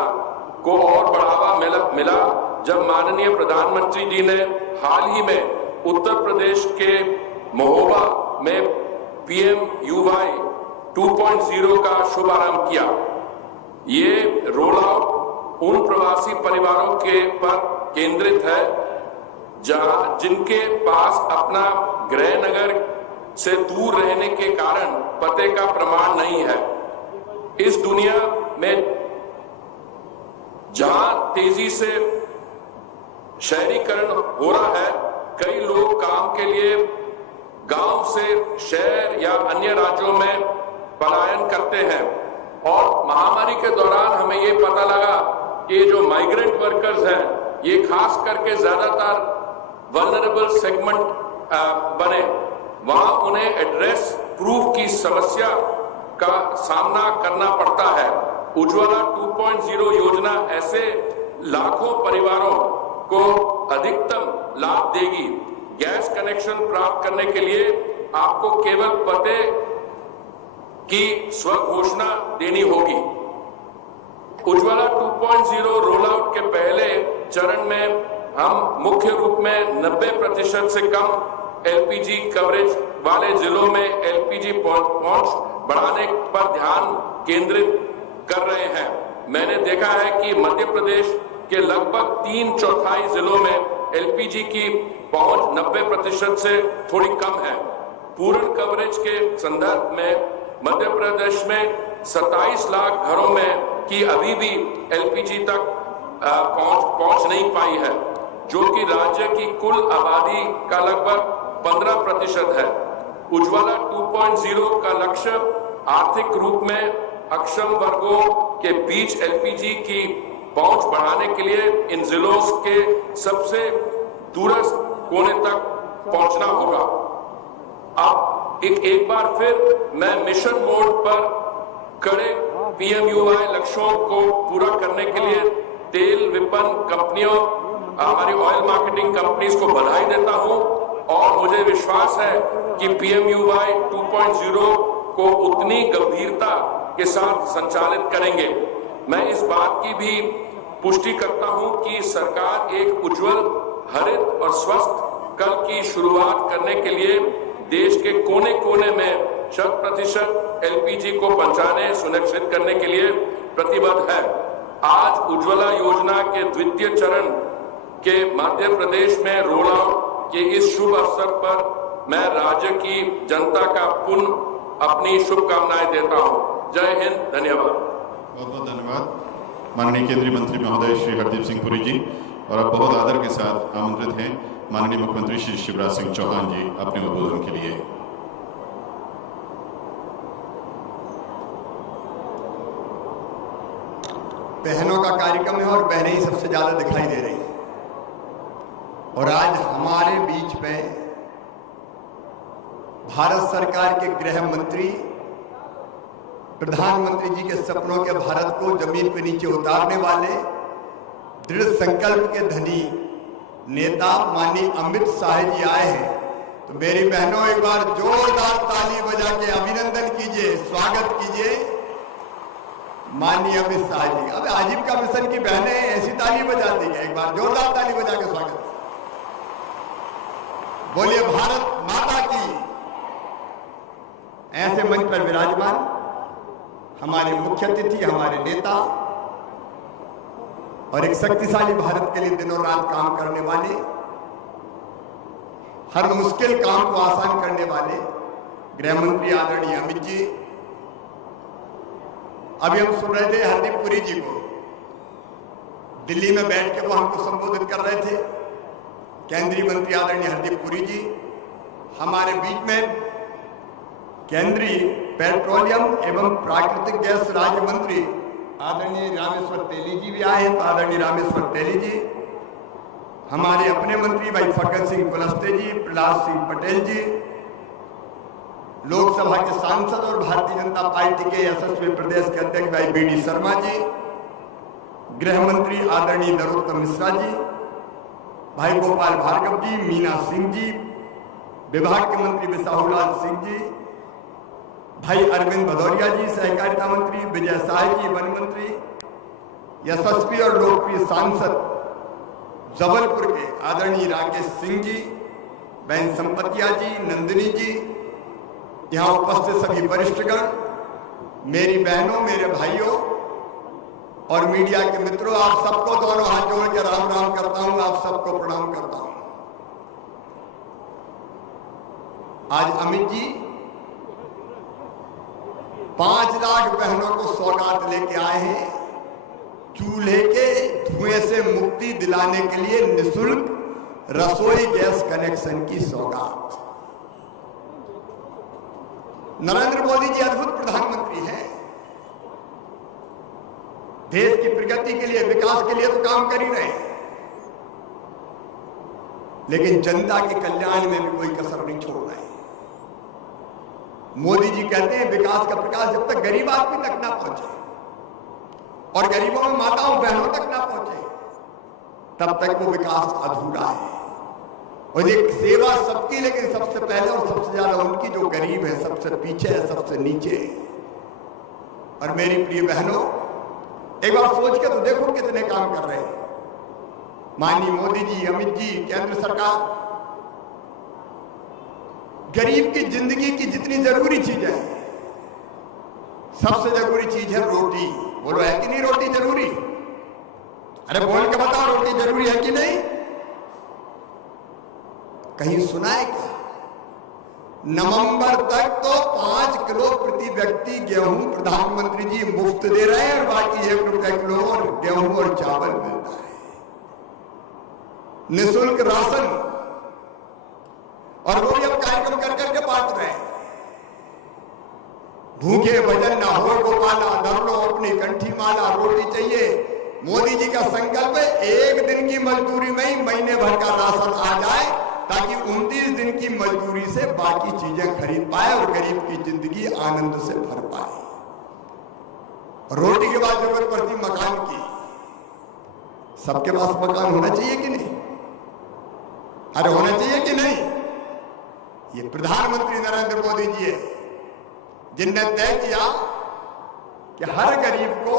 को और बढ़ावा मिला जब माननीय प्रधानमंत्री जी ने हाल ही में उत्तर प्रदेश के महोबा में पीएमयूवाई 2.0 का शुभारंभ किया। ये रोल आउट उन प्रवासी परिवारों के पर केंद्रित है जिनके पास अपना गृह नगर से दूर रहने के कारण पते का प्रमाण नहीं है। इस दुनिया में जहां तेजी से शहरीकरण हो रहा है, कई लोग काम के लिए गांव से शहर या अन्य राज्यों में पलायन करते हैं। और महामारी के दौरान हमें ये पता लगा कि जो माइग्रेंट वर्कर्स हैं, ये खास करके ज्यादातर वल्नरेबल सेगमेंट बने, वहां उन्हें एड्रेस प्रूफ की समस्या का सामना करना पड़ता है। उज्ज्वला 2.0 योजना ऐसे लाखों परिवारों को अधिकतम लाभ देगी। गैस कनेक्शन प्राप्त करने के लिए आपको केवल पते की स्वघोषणा देनी होगी। उज्ज्वला 2.0 रोल आउट के पहले चरण में हम मुख्य रूप में 90% से कम एलपीजी कवरेज वाले जिलों में एलपीजी पहुंच बढ़ाने पर ध्यान केंद्रित कर रहे हैं। मैंने देखा है कि मध्य प्रदेश के लगभग 3/4 जिलों में एलपीजी की पहुंच 90% से थोड़ी कम है। पूर्ण कवरेज के संदर्भ में मध्य प्रदेश में 27 लाख घरों में की अभी भी एलपीजी तक पहुंच नहीं पाई है, जो कि राज्य की कुल आबादी का लगभग 15% है। उज्ज्वला 2.0 का लक्ष्य आर्थिक रूप में अक्षम वर्गों के बीच एलपीजी की पहुंच बढ़ाने के लिए इन जिलों के सबसे दूरस्थ कोने तक पहुंचना होगा। अब एक बार फिर मैं मिशन मोड पर कड़े पीएमयूआई लक्ष्यों को पूरा करने के लिए तेल विपणन कंपनियों, हमारी ऑयल मार्केटिंग कंपनीज को बधाई देता हूं और मुझे विश्वास है कि पीएमयूआई 2.0 को उतनी गंभीरता के साथ संचालित करेंगे। मैं इस बात की भी पुष्टि करता हूं कि सरकार एक उज्जवल, हरित और स्वस्थ कल की शुरुआत करने के लिए देश के कोने कोने में 100% एलपीजी को पहुंचाने सुनिश्चित करने के लिए प्रतिबद्ध है। आज उज्ज्वला योजना के द्वितीय चरण के मध्य प्रदेश में रोल आउट के इस शुभ अवसर पर मैं राज्य की जनता का पुनः अपनी शुभकामनाएं देता हूं। जय हिंद, धन्यवाद। बहुत बहुत धन्यवाद माननीय केंद्रीय मंत्री महोदय श्री हरदीप सिंह पुरी जी। और अब बहुत आदर के साथ आमंत्रित हैं माननीय मुख्यमंत्री श्री शिवराज सिंह चौहान जी अपने उद्बोधन के लिए। बहनों का कार्यक्रम है और बहनें ही सबसे ज्यादा दिखाई दे रही हैं। और आज हमारे बीच में भारत सरकार के गृह मंत्री, प्रधानमंत्री जी के सपनों के भारत को जमीन पे नीचे उतारने वाले दृढ़ संकल्प के धनी नेता माननीय अमित शाह जी आए हैं। तो मेरी बहनों एक बार जोरदार ताली बजा के अभिनंदन कीजिए, स्वागत कीजिए माननीय अमित शाह जी। अब आजीविका मिशन की बहनें ऐसी ताली बजाती हैं, एक बार जोरदार ताली बजा के स्वागत बोलिए भारत माता की। ऐसे मंच पर विराजमान हमारे मुख्य अतिथि, हमारे नेता और एक शक्तिशाली भारत के लिए दिनों रात काम करने वाले, हर मुश्किल काम को आसान करने वाले गृह मंत्री आदरणीय अमित जी। अभी हम सुन रहे थे हरदीप पुरी जी को, दिल्ली में बैठ के वो हमको संबोधित कर रहे थे। केंद्रीय मंत्री आदरणीय हरदीप पुरी जी, हमारे बीच में केंद्रीय पेट्रोलियम एवं प्राकृतिक गैस राज्य मंत्री आदरणीय रामेश्वर तेली जी भी आए हैं। तो आदरणीय रामेश्वर तेली जी, हमारे अपने मंत्री भाई फग्गन सिंह कुलस्ते जी, प्रहलाद सिंह पटेल जी, लोकसभा के सांसद और भारतीय जनता पार्टी के यशस्वी प्रदेश के अध्यक्ष भाई बीडी शर्मा जी, गृह मंत्री आदरणीय नरोत्तम मिश्रा जी, भाई गोपाल भार्गव जी, मीना सिंह जी, विभाग के मंत्री बिसाहूलाल सिंह जी, भाई अरविंद भदौरिया जी, सहकारिता मंत्री विजय शाह जी, वन मंत्री, यशस्वी और लोकप्रिय सांसद जबलपुर के आदरणीय राकेश सिंह जी, बहन संपतिया जी, नंदिनी जी, यहाँ उपस्थित सभी वरिष्ठगण, मेरी बहनों, मेरे भाइयों और मीडिया के मित्रों, आप सबको दोनों हाथ जोड़ के राम राम करता हूं, आप सबको प्रणाम करता हूं। आज अमित जी 5 लाख बहनों को सौगात लेके आए हैं, चूल्हे के धुएं से मुक्ति दिलाने के लिए निःशुल्क रसोई गैस कनेक्शन की सौगात। नरेंद्र मोदी जी अद्भुत प्रधानमंत्री हैं, देश की प्रगति के लिए, विकास के लिए तो काम कर ही रहे हैं, लेकिन जनता के कल्याण में भी कोई कसर नहीं छोड़ रहे हैं। मोदी जी कहते हैं विकास का प्रकाश जब तक गरीब आदमी तक ना पहुंचे और गरीबों में माताओं बहनों तक ना पहुंचे तब तक वो विकास अधूरा है। और ये सेवा सबकी, लेकिन सबसे पहले और सबसे ज्यादा उनकी जो गरीब है, सबसे पीछे है, सबसे नीचे है। और मेरी प्रिय बहनों, एक बार सोच के तो देखो कितने काम कर रहे हैं माननीय मोदी जी, अमित जी, केंद्र सरकार। गरीब की जिंदगी की जितनी जरूरी चीज है, सबसे जरूरी चीज है रोटी। बोलो है कि नहीं रोटी जरूरी? अरे बोल के बताओ, रोटी जरूरी है कि नहीं? कहीं सुना है क्या? नवंबर तक तो 5 किलो प्रति व्यक्ति गेहूं प्रधानमंत्री जी मुफ्त दे रहे हैं और बाकी 1 रुपया किलो और गेहूं और चावल मिलता है। निःशुल्क राशन, और वो भी अब कार्यक्रम कर करके बांट रहे हैं। भूखे भजन ना हो गोपाला, धर लो अपनी कंठी माला, रोटी चाहिए। मोदी जी का संकल्प है 1 दिन की मजदूरी में ही महीने भर का राशन आ जाए, ताकि 29 दिन की मजदूरी से बाकी चीजें खरीद पाए और गरीब की जिंदगी आनंद से भर पाए। रोटी के बाद जरूरत पड़ती मकान की। सबके पास मकान होना चाहिए कि नहीं? अरे होना चाहिए कि नहीं? ये प्रधानमंत्री नरेंद्र मोदी जी है जिनने तय किया कि हर गरीब को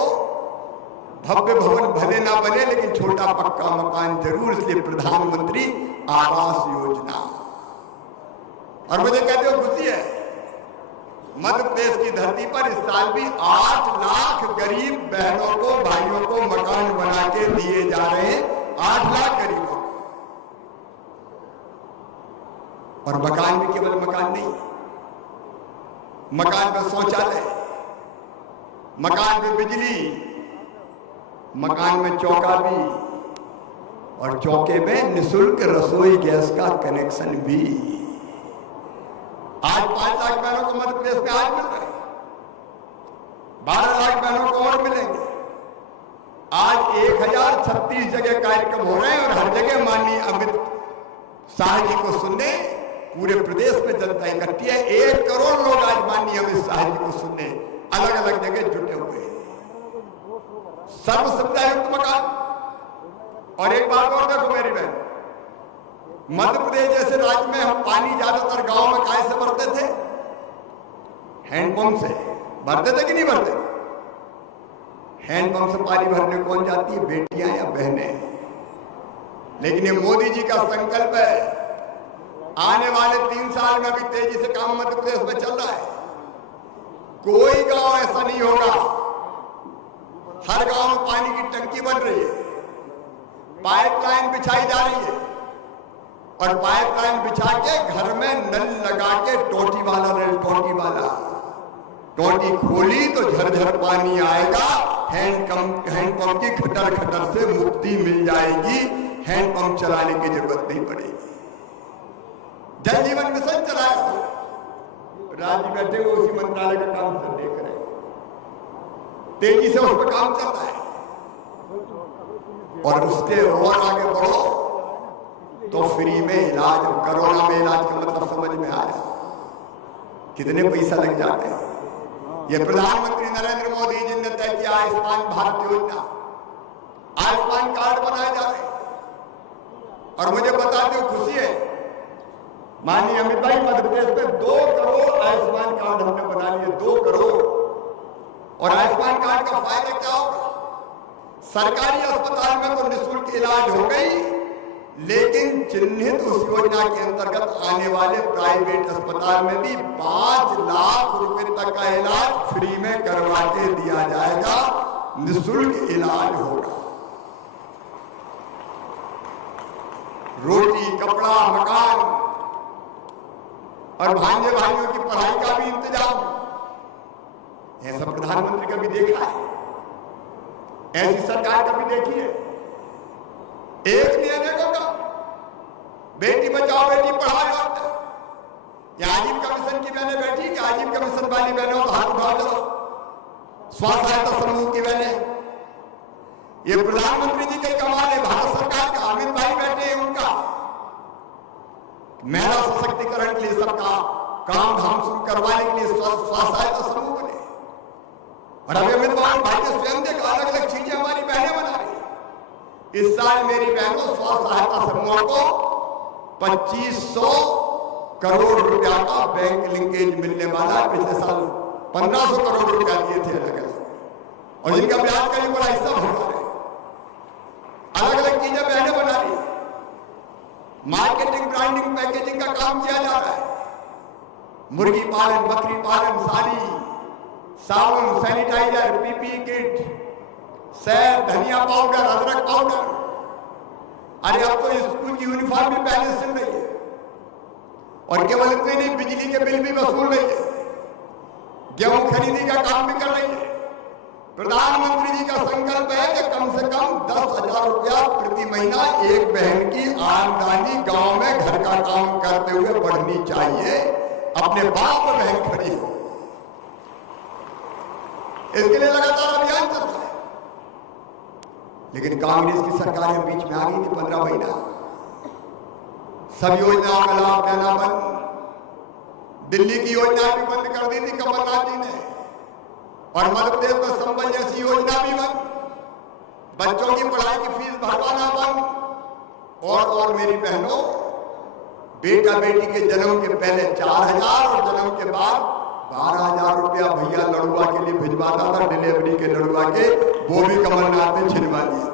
भव्य भवन भले ना बने लेकिन छोटा पक्का मकान जरूर, इसलिए प्रधानमंत्री आवास योजना। और मुझे कहते हो खुशी है, मध्य प्रदेश की धरती पर इस साल भी 8 लाख गरीब बहनों को, भाइयों को मकान बना के दिए जा रहे हैं। 8 लाख गरीबों को। और मकान भी केवल मकान नहीं, मकान में शौचालय, मकान में बिजली, मकान में चौका भी, और चौके में निःशुल्क रसोई गैस का कनेक्शन भी। आज 5 लाख बहनों को मध्य प्रदेश में आज मिल रहे हैं, 12 लाख बहनों को और मिलेंगे। आज 1036 जगह कार्यक्रम हो रहे हैं और हर जगह माननीय अमित शाह जी को सुनने पूरे प्रदेश में जनता इकट्ठी है। 1 करोड़ लोग आज माननीय अमित शाह जी को सुनने अलग अलग जगह जुटे हुए हैं। सर्व सुविधा युक्त मकान। और एक बात और देखो मेरी बहन, मध्य प्रदेश जैसे राज्य में हम पानी ज्यादातर गांव में काहे से भरते थे? हैंडपंप से भरते थे कि नहीं भरते? हैंडपंप से पानी भरने कौन जाती है? बेटियां या बहनें। लेकिन ये मोदी जी का संकल्प है, आने वाले 3 साल में भी तेजी से काम मध्य प्रदेश में चल रहा है। कोई गांव ऐसा नहीं होगा, हर गांव में पानी की टंकी बन रही है, पाइपलाइन बिछाई जा रही है, और पाइपलाइन बिछा के घर में नल लगा के टोटी वाला टोटी खोली तो झरझर पानी आएगा। हैंडपंप की खटर खटर से मुक्ति मिल जाएगी, हैंडपंप चलाने की जरूरत नहीं पड़ेगी। जल जीवन मिशन चलाया, राज्य बैठे हुए उसी मंत्रालय का काम से देख रहे हैं, तेजी से उस पर काम चल रहा है। और उसके और आगे बढ़ो तो फ्री में इलाज, कोरोना में इलाज का मतलब समझ में आया, कितने पैसा लग जाते हैं। ये प्रधानमंत्री नरेंद्र मोदी जी ने तय किया आयुष्मान भारत योजना, आयुष्मान कार्ड बनाए जा रहे हैं। और मुझे बताते हो खुशी है, माननीय अमित भाई, मध्य प्रदेश में 2 करोड़ आयुष्मान कार्ड हमने बना लिए, 2 करोड़। और आयुष्मान कार्ड का फायदा क्या होगा? सरकारी अस्पताल में तो निःशुल्क इलाज हो गई, लेकिन चिन्हित उस योजना के अंतर्गत आने वाले प्राइवेट अस्पताल में भी 5 लाख रुपए तक का इलाज फ्री में करवा के दिया जाएगा, निःशुल्क इलाज होगा। रोटी, कपड़ा, मकान और भांजे भाइयों की पढ़ाई का भी इंतजाम, यह सब प्रधानमंत्री का भी देखा है, ऐसी सरकार कभी देखी है? एक नहीं अनेकों। बेटी बचाओ बेटी पढ़ाओ। यहाँ आजीविका मिशन की बहनें बैठी कि आजीविका मिशन वाली बहनों को हाथ उठाओ चलो, स्वास्थ्य सहायता समूह की बहनें। ये प्रधानमंत्री जी के कमाल है, भारत सरकार का। अमित भाई बैठे हैं, उनका महिला सशक्तिकरण के लिए सबका काम धाम शुरू करवाने के लिए स्वास्थ्य सहायता समूह बने। और अभी अमित भाई के स्वयं देखा अलग अलग चीजें हमारी बहनें बना रही। इस साल मेरी बहनों स्वास्थ्य सहायता समूह को 2500 करोड़ रुपया का बैंक लिंकेज मिलने वाला है। पिछले साल 1500 करोड़ रुपया दिए थे अलग अलग, और जिनका ब्याज का भी बड़ा हिस्सा भरवा रहे। अलग अलग चीजें बहने बना रही, मार्केटिंग ब्रांडिंग पैकेजिंग का काम किया जा रहा है। मुर्गी पालन, बकरी पालन, साड़ी, साबुन, सैनिटाइजर, पीपी किट, शहद, धनिया पाउडर, अदरक पाउडर। अरे अब तो स्कूल की यूनिफॉर्म भी पहले सिल रही है, और केवल इतने नहीं, बिजली के बिल भी वसूल रही है, गेहूं खरीदी का काम भी कर रही है। प्रधानमंत्री जी का संकल्प है कि कम से कम 10,000 रुपया प्रति महीना एक बहन की आमदनी गांव में घर का काम करते हुए बढ़नी चाहिए, अपने बाप और बहन खड़ी हो। इसके लिए लगातार अभियान चल रहा है। लेकिन कांग्रेस की सरकारें बीच में आ गई थी 15 महीना, सब योजनाओं का लाभ देना बंद, दिल्ली की योजना भी बंद कर दी थी कमलनाथ जी ने, और मध्य प्रदेश में संबल जैसी योजना भी बंद, बच्चों की पढ़ाई की फीस भरवाना बंद, और मेरी बहनों, बेटा बेटी के जन्म के पहले 4,000 और जन्म के बाद 12,000 रुपया भैया लड़ुआ के लिए भिजवाता था, डिलीवरी के लड़ुआ के, वो भी कमलनाथ ने छिनवा दिया।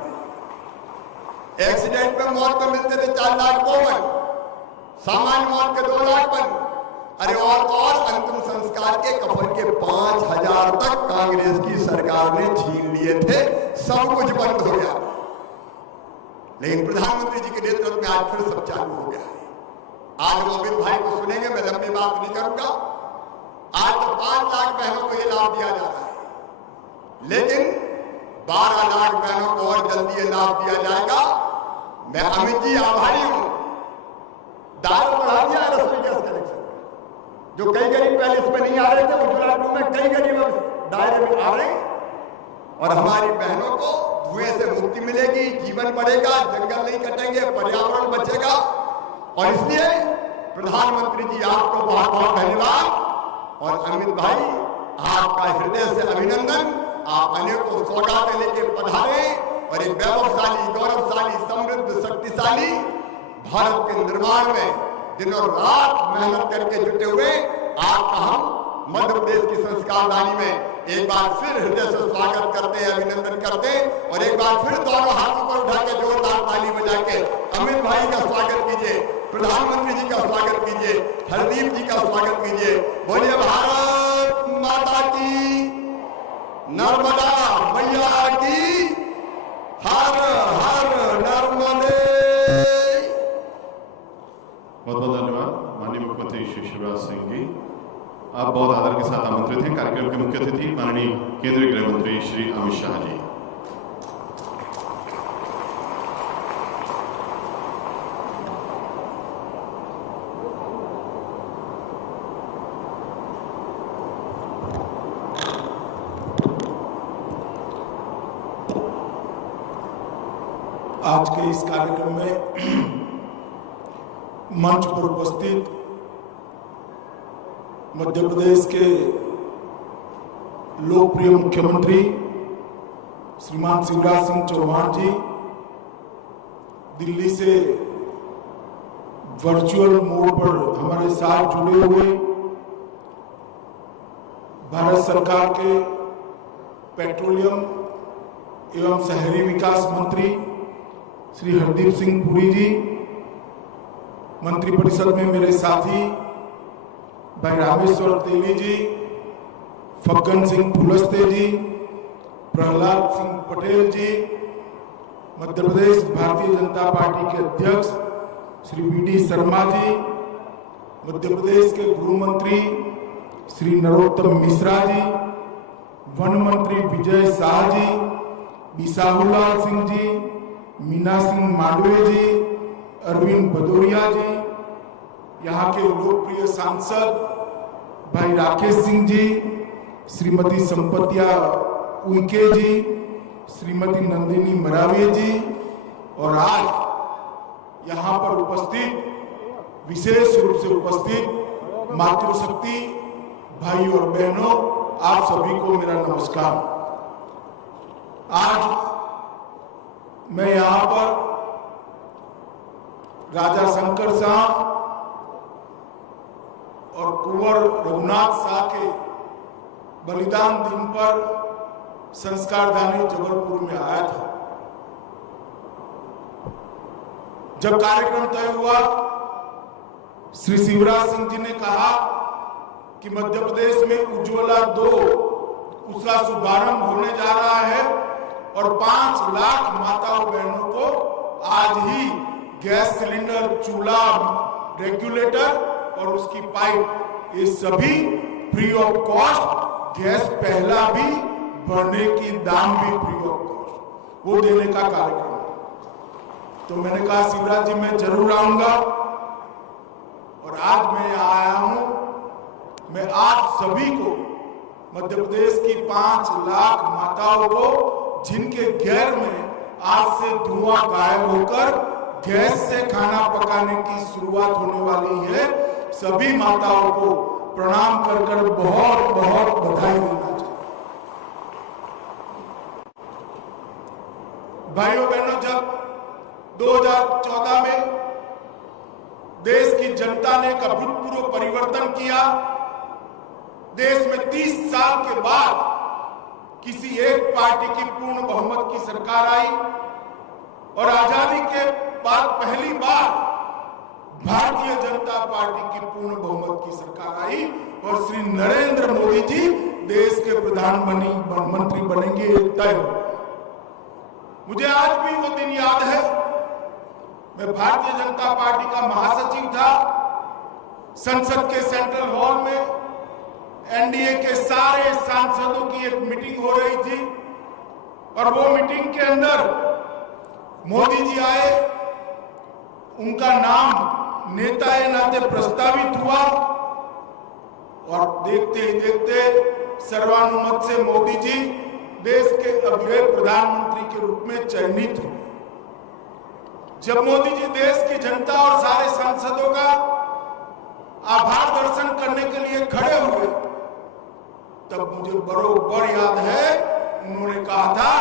एक्सीडेंट में मौत में मिलते थे 4,52,000, सामान्य मौत के 2,00,000। अरे और अंतिम संस्कार के कफन के 5,000 तक कांग्रेस की सरकार ने छीन लिए थे, सब कुछ बंद हो गया। लेकिन प्रधानमंत्री जी के नेतृत्व में आज फिर सब चालू हो गया है। आज मोबिल भाई को सुनेंगे, मैं लंबी बात नहीं करूंगा। आज तो 5 लाख बहनों को ये लाभ दिया जा रहा है, लेकिन 12 लाख बहनों को और जल्दी ये लाभ दिया जाएगा। मैं अमित जी आभारी हूं, दारू बढ़ा दिया रसोई गैस कनेक्शन, जो कई गरीब पहले इसमें नहीं आ रहे थे, उज्ज्वला 2 में कई गरीब दायरे में आ रहे, और हमारी बहनों को धुएं से मुक्ति मिलेगी, जीवन बढ़ेगा, जंगल नहीं कटेंगे, पर्यावरण बचेगा। और इसलिए प्रधानमंत्री जी आपको बहुत बहुत धन्यवाद, और अमित भाई आपका हृदय से अभिनंदन। आप अनेकों सौगातें लेके पधारे और एक वैभवशाली, गौरवशाली, समृद्ध, शक्तिशाली भारत के निर्माण में दिन और रात मेहनत करके जुटे हुए आपका हम मध्य प्रदेश की संस्कारदानी में एक बार फिर हृदय से स्वागत करते हैं, अभिनंदन करते हैं, और एक बार फिर दोनों हाथों पर उठा के जोरदार ताली बजा के अमित भाई का स्वागत कीजिए, प्रधानमंत्री जी का स्वागत कीजिए, हरदीप जी का स्वागत कीजिए। बोलिए भारत माता की, नर्मदा मैया की, हर हर नर्मदे। बहुत बहुत धन्यवाद माननीय मुख्यमंत्री श्री शिवराज सिंह जी। आप बहुत आदर के साथ आमंत्रित हैं। कार्यक्रम के मुख्य अतिथि माननीय केंद्रीय गृह मंत्री श्री अमित शाह जी। आज के इस कार्यक्रम में मंच पर उपस्थित मध्य प्रदेश के लोकप्रिय मुख्यमंत्री श्रीमान शिवराज सिंह चौहान जी, दिल्ली से वर्चुअल मोड पर हमारे साथ जुड़े हुए भारत सरकार के पेट्रोलियम एवं शहरी विकास मंत्री श्री हरदीप सिंह पुरी जी, मंत्रिपरिषद में मेरे साथी भाई रामेश्वर तेली जी, फग्गन सिंह फुलस्ते जी, प्रहलाद सिंह पटेल जी, मध्य प्रदेश भारतीय जनता पार्टी के अध्यक्ष श्री वी.डी. शर्मा जी, मध्य प्रदेश के गृह मंत्री श्री नरोत्तम मिश्रा जी, वन मंत्री विजय शाह जी, बिसाहुलाल सिंह जी, मीना सिंह मांडवे जी, अरविंद भदौरिया जी, यहाँ के लोकप्रिय सांसद भाई राकेश सिंह जी, श्रीमती संपत्तिया उइके जी, श्रीमती नंदिनी मरावे जी, और आज यहाँ पर उपस्थित, विशेष रूप से उपस्थित मातृशक्ति भाई और बहनों, आप सभी को मेरा नमस्कार। आज मैं यहाँ पर राजा शंकर शाह और कुंवर रघुनाथ शाह के बलिदान दिन पर संस्कारधानी जबलपुर में आया था। जब कार्यक्रम तय हुआ, श्री शिवराज सिंह जी ने कहा कि मध्य प्रदेश में उज्ज्वला 2 उसका शुभारंभ होने जा रहा है और 5 लाख माताओं बहनों को आज ही गैस सिलेंडर, चूल्हा, रेगुलेटर और उसकी पाइप, ये सभी फ्री ऑफ कॉस्ट, गैस पहला भी भरने की दाम भी फ्री ऑफ कॉस्ट, वो देने का कार्यक्रम। तो मैंने कहा शिवराज जी मैं जरूर आऊंगा और आज मैं आया हूं। मैं आप सभी को, मध्य प्रदेश की 5 लाख माताओं को जिनके घर में आज से धुआं गायब होकर गैस से खाना पकाने की शुरुआत होने वाली है, सभी माताओं को प्रणाम कर कर बहुत बहुत बधाई देना चाहिए। भाइयों बहनों, जब 2014 में देश की जनता ने एक अभूतपूर्व परिवर्तन किया, देश में 30 साल के बाद किसी एक पार्टी की पूर्ण बहुमत की सरकार आई और आजादी के बाद पहली बार भारतीय जनता पार्टी की पूर्ण बहुमत की सरकार आई और श्री नरेंद्र मोदी जी देश के प्रधानमंत्री बनेंगे, तय हो। मुझे आज भी वो दिन याद है। मैं भारतीय जनता पार्टी का महासचिव था। संसद के सेंट्रल हॉल में एनडीए के सारे सांसदों की एक मीटिंग हो रही थी और वो मीटिंग के अंदर मोदी जी आए, उनका नाम नेता ए नाते प्रस्तावित हुआ और देखते ही देखते सर्वानुमत से मोदी जी देश के अगले प्रधानमंत्री के रूप में चयनित हुए। जब मोदी जी देश की जनता और सारे सांसदों का आभार दर्शन करने के लिए खड़े हुए, तब मुझे बरोबर याद है उन्होंने कहा था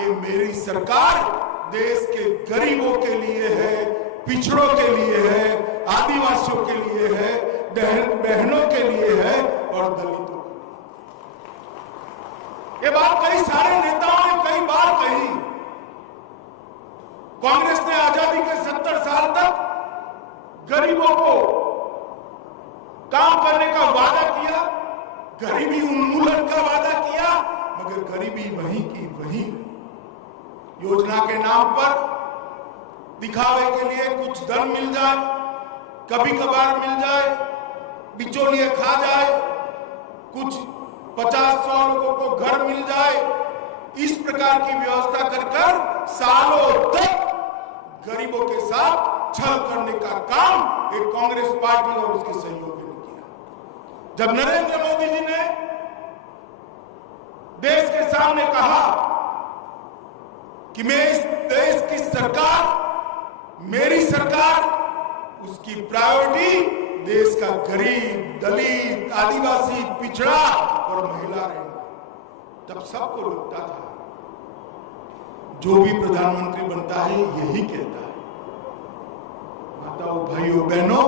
ये मेरी सरकार देश के गरीबों के लिए है, पिछड़ों के लिए है, आदिवासियों के लिए है, बहनों के लिए है और दलितों के लिए। ये बात कई सारे नेताओं ने कई बार कही। कांग्रेस ने आजादी के 70 साल तक गरीबों को काम करने का वादा किया, गरीबी उन्मूलन का वादा किया, मगर गरीबी वहीं की वहीं। योजना के नाम पर दिखावे के लिए कुछ धन मिल जाए, कभी कभार मिल जाए, बिचौलिए खा जाए, कुछ 50-100 लोगों को घर मिल जाए, इस प्रकार की व्यवस्था कर सालों तक गरीबों के साथ छल करने का काम एक कांग्रेस पार्टी और उसके सहयोगी ने किया। जब नरेंद्र मोदी जी ने देश के सामने कहा कि मैं इस देश की सरकार, मेरी सरकार, उसकी प्रायोरिटी देश का गरीब, दलित, आदिवासी, पिछड़ा और महिला रहेगा, तब सबको लगता था जो भी प्रधानमंत्री बनता है यही कहता है। माताओं, भाइयों, बहनों,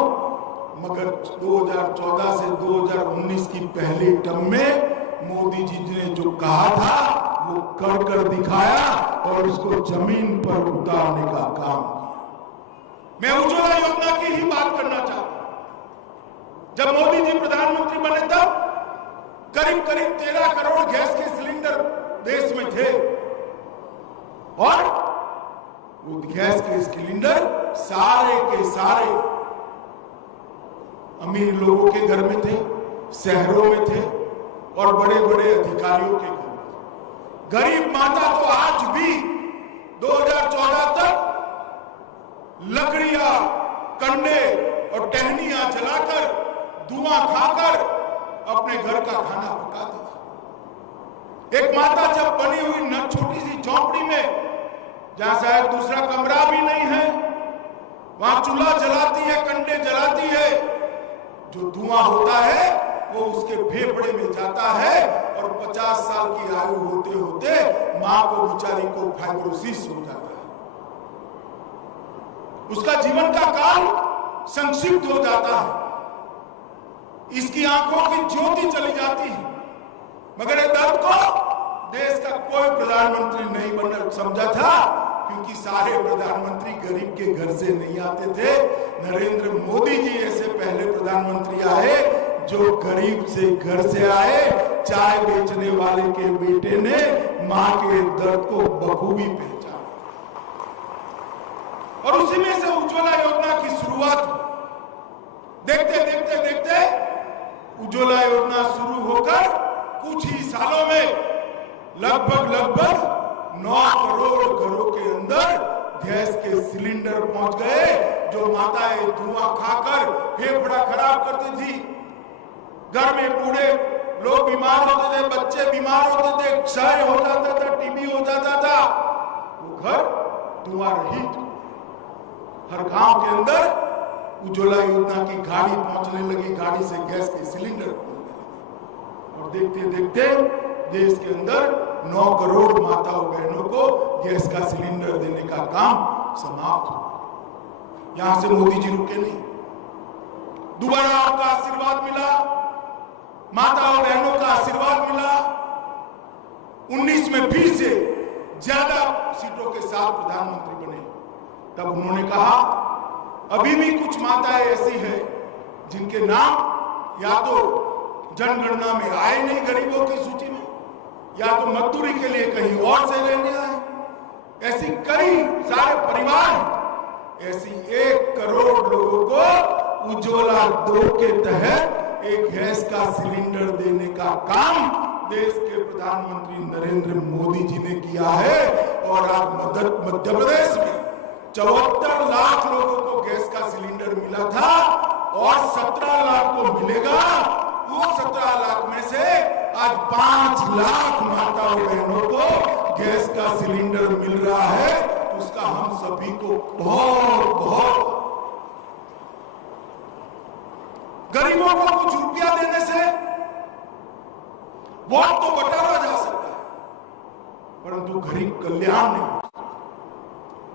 मगर 2014 से 2019 की पहली टर्म में मोदी जी ने जो कहा था वो कर कर दिखाया और उसको जमीन पर उतारने का काम किया। मैं उज्ज्वला योजना की ही बात करना चाहता हूं। जब मोदी जी प्रधानमंत्री बने तब करीब 13 करोड़ गैस के सिलेंडर देश में थे और वो गैस के सिलेंडर सारे के सारे अमीर लोगों के घर में थे, शहरों में थे और बड़े बड़े अधिकारियों के घर में। गरीब माता तो आज भी 2014 तक लकड़ियां, कंडे और टहनियां जलाकर, धुआं खाकर अपने घर का खाना पकाती थी। एक माता जब बनी हुई न छोटी सी झोंपड़ी में, जहां शायद दूसरा कमरा भी नहीं है, वहां चूल्हा जलाती है, कंडे जलाती है, जो धुआं होता है वो उसके फेफड़े में जाता है और 50 साल की आयु होते होते मां को, बेचारी को फाइब्रोसिस हो जाता है। उसका जीवन का काल संक्षिप्त हो जाता है, इसकी आंखों की ज्योति चली जाती है। मगर इस दर्द को देश का कोई प्रधानमंत्री नहीं बनना समझा था, क्योंकि सारे प्रधानमंत्री गरीब के घर से नहीं आते थे। नरेंद्र मोदी जी ऐसे पहले प्रधानमंत्री आए जो गरीब से घर से आए। चाय बेचने वाले के बेटे ने मां के दर्द को बखूबी पहचाना और उसी में से उज्ज्वला योजना की शुरुआत। देखते देखते देखते उज्ज्वला योजना शुरू होकर कुछ ही सालों में लगभग 9 करोड़ घरों के अंदर गैस के सिलेंडर पहुंच गए, जो माताएं धुआं खाकर फेफड़ा खराब करती थी। घर में बूढ़े लोग बीमार होते थे, बच्चे बीमार होते थे, क्षय हो जाता था, टीबी हो जाता था, वो घर धुआं रहित। हर गांव के अंदर उज्ज्वला योजना की गाड़ी पहुंचने लगी, गाड़ी से गैस के सिलेंडर और देखते देखते देश के अंदर 9 करोड़ माताओं बहनों को गैस का सिलेंडर देने का काम समाप्त हो। यहां से मोदी जी रुके नहीं, दोबारा आपका आशीर्वाद मिला, माताओं बहनों का आशीर्वाद मिला। 19 में फिर से ज्यादा सीटों के साथ प्रधानमंत्री बने। तब उन्होंने कहा अभी भी कुछ माताएं ऐसी हैं जिनके नाम या तो जनगणना में आए नहीं गरीबों की सूची में, या तो मजदूरी के लिए कहीं और से रहने आए। ऐसी कई सारे परिवार, ऐसी 1 करोड़ लोगों को उज्ज्वला 2 के तहत एक गैस का सिलेंडर देने का काम देश के प्रधानमंत्री नरेंद्र मोदी जी ने किया है। और आज मध्य प्रदेश में 74 लाख लोगों को गैस का सिलेंडर मिला था और 17 लाख को मिलेगा। वो 17 लाख में से आज 5 लाख माताओं बहनों को गैस का सिलेंडर मिल रहा है। उसका हम सभी को बहुत बहुत, गरीबों को कुछ रुपया देने से वोट तो बटाया जा सकता है, परंतु गरीब कल्याण नहीं,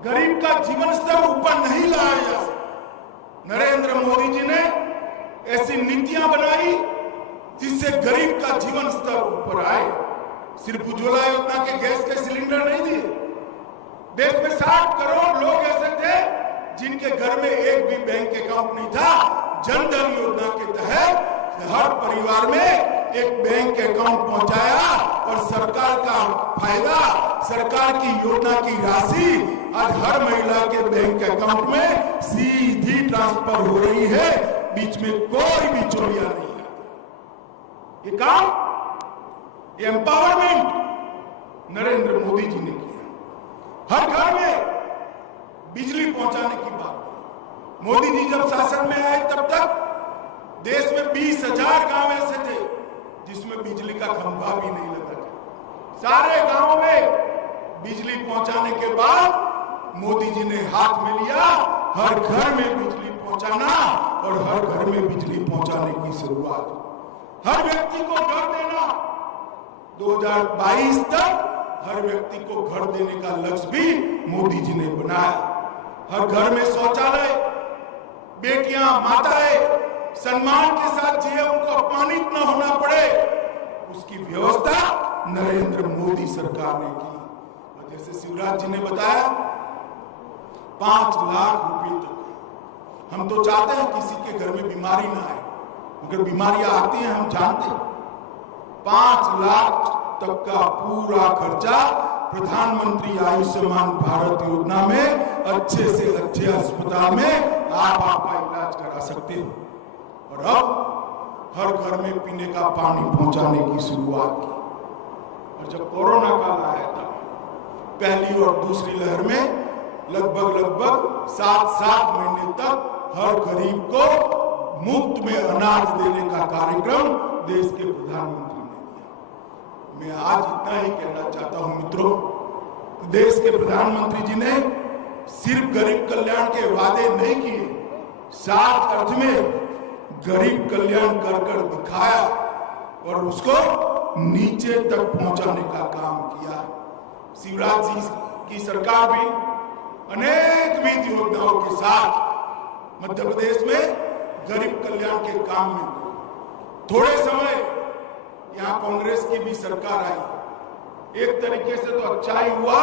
गरीब का जीवन स्तर ऊपर नहीं लाया जा सकता। नरेंद्र मोदी जी ने ऐसी नीतियां बनाई जिससे गरीब का जीवन स्तर ऊपर आए। सिर्फ उज्ज्वला योजना के गैस के सिलेंडर नहीं दिए, देश में 60 करोड़ लोग ऐसे थे जिनके घर में एक भी बैंक अकाउंट नहीं था। जनधन योजना के तहत हर परिवार में एक बैंक अकाउंट पहुंचाया और सरकार का फायदा, सरकार की योजना की राशि आज हर महिला के बैंक अकाउंट में सीधी ट्रांसफर हो रही है। बीच में कोई भी चोरियां नहीं है। ये काम, ये एम्पावरमेंट नरेंद्र मोदी जी ने किया। हर घर में बिजली पहुंचाने की बात। मोदी जी जब शासन में आए तब तक देश में 20,000 गांव ऐसे थे जिसमें बिजली का खंभा भी नहीं लगा था। सारे गांवों में बिजली पहुंचाने के बाद मोदी जी ने हाथ में लिया हर घर में बिजली पहुंचाना और हर घर में बिजली पहुंचाने की शुरुआत। हर व्यक्ति को घर देना, 2022 तक हर व्यक्ति को घर देने का लक्ष्य भी मोदी जी ने बनाया। हर घर में शौचालय, बेटियां माताएं सम्मान के साथ जिए, उनको अपमानित न होना पड़े, उसकी व्यवस्था नरेंद्र मोदी सरकार ने की। और जैसे शिवराज जी ने बताया 5 लाख रुपए तक। हम तो चाहते हैं किसी के घर में बीमारी ना आए, मगर बीमारियां आती हैं हम जानते हैं। 5 लाख तक का पूरा खर्चा प्रधानमंत्री आयुष्मान भारत योजना में अच्छे से अच्छे अस्पताल में आप आपका इलाज करा सकते हो। और अब हर घर में पीने का पानी पहुंचाने की शुरुआत की। और जब कोरोना काल आया था, पहली और दूसरी लहर में लगभग 7 महीने तक हर गरीब को मुफ्त में अनाज देने का कार्यक्रम देश के प्रधानमंत्री ने किया। मैं आज इतना ही कहना चाहता हूं मित्रों, देश के प्रधानमंत्री जी ने सिर्फ गरीब कल्याण के वादे नहीं किए, साथ अर्थ में गरीब कल्याण कर दिखाया और उसको नीचे तक पहुंचाने का काम किया। शिवराज जी की सरकार भी अनेक विविध योजनाओं के साथ मध्य प्रदेश में गरीब कल्याण के काम में थोड़े समय यहाँ कांग्रेस की भी सरकार आई। एक तरीके से तो अच्छा ही हुआ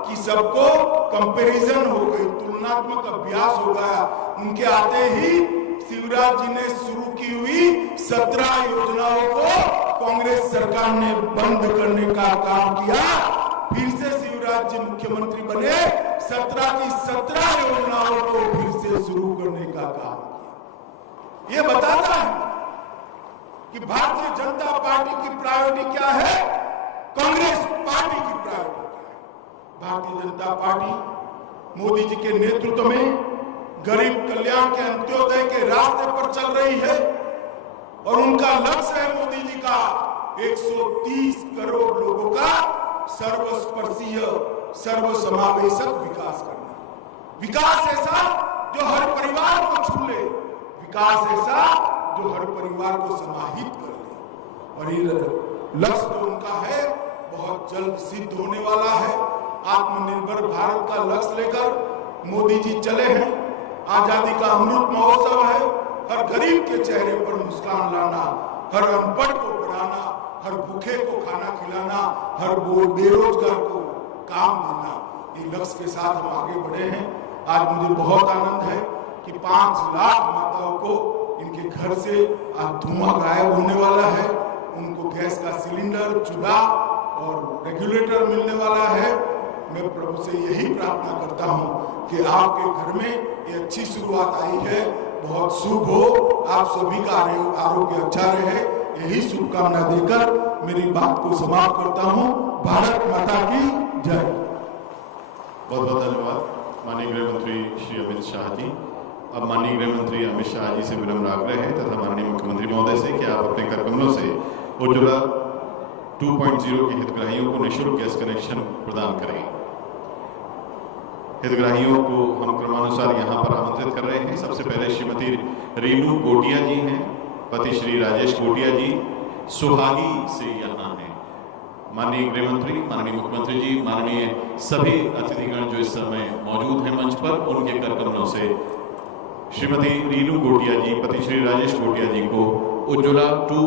कि सबको कंपैरिजन हो गई, तुलनात्मक अभ्यास हो गया। उनके आते ही शिवराज जी ने शुरू की हुई 17 योजनाओं को कांग्रेस सरकार ने बंद करने का काम किया। फिर से शिवराज जी मुख्यमंत्री बने, 17 की 17 योजनाओं को फिर से शुरू करने का काम किया। ये बताता है कि भारतीय जनता पार्टी की प्रायोरिटी क्या है, कांग्रेस पार्टी की प्रायोरिटी क्या है। भारतीय जनता पार्टी मोदी जी के नेतृत्व में गरीब कल्याण के अंत्योदय के रास्ते पर चल रही है और उनका लक्ष्य है मोदी जी का 130 करोड़ लोगों का सर्वस्पर्शीय सर्वसमावेशक विकास करना। विकास ऐसा जो हर परिवार को छू ले, विकास ऐसा जो हर परिवार को समाहित कर ले। और ये लक्ष्य जो उनका है बहुत जल्द सिद्ध होने वाला है। आत्मनिर्भर भारत का लक्ष्य लेकर मोदी जी चले हैं। आजादी का अमृत महोत्सव है। हर गरीब के चेहरे पर मुस्कान लाना, हर अनपढ़ को पढ़ाना, हर भूखे को खाना खिलाना, हर बेरोजगार को काम देना, ये लक्ष्य के साथ हम आगे बढ़े हैं। आज मुझे बहुत आनंद है कि 5 लाख माताओं को इनके घर से आज धुआं गायब होने वाला है। उनको गैस का सिलेंडर, चूल्हा और रेगुलेटर मिलने वाला है। मैं प्रभु से यही प्रार्थना करता हूं कि आपके घर में ये अच्छी शुरुआत आई है, बहुत शुभ हो, आप सभी का आरोग्य अच्छा रहे, यही शुभकामना देकर मेरी बात को समाप्त करता हूं। भारत माता की जय। बहुत बहुत धन्यवाद माननीय गृह मंत्री श्री अमित शाह जी। अब माननीय गृह मंत्री अमित शाह जी से विनम्र आग्रह है तथा माननीय मुख्यमंत्री महोदय से कि आप अपने कर कमलों से उज्ज्वला 2.0 के हितग्राहियों को निःशुल्क गैस कनेक्शन प्रदान करें। हितग्राहियों को हम क्रमानुसार यहाँ पर आमंत्रित कर रहे हैं। सबसे पहले श्रीमती रीनू गोटिया जी हैं, पति श्री राजेश गोटिया जी सुहागी से यहाँ हैं। माननीय गृह मंत्री, माननीय मुख्यमंत्री जी, माननीय सभी अतिथिगण जो इस समय मौजूद हैं मंच पर, उनके कर कमलों से श्रीमती रीनू गोटिया जी, पति श्री राजेश गोटिया जी को उज्ज्वला 2.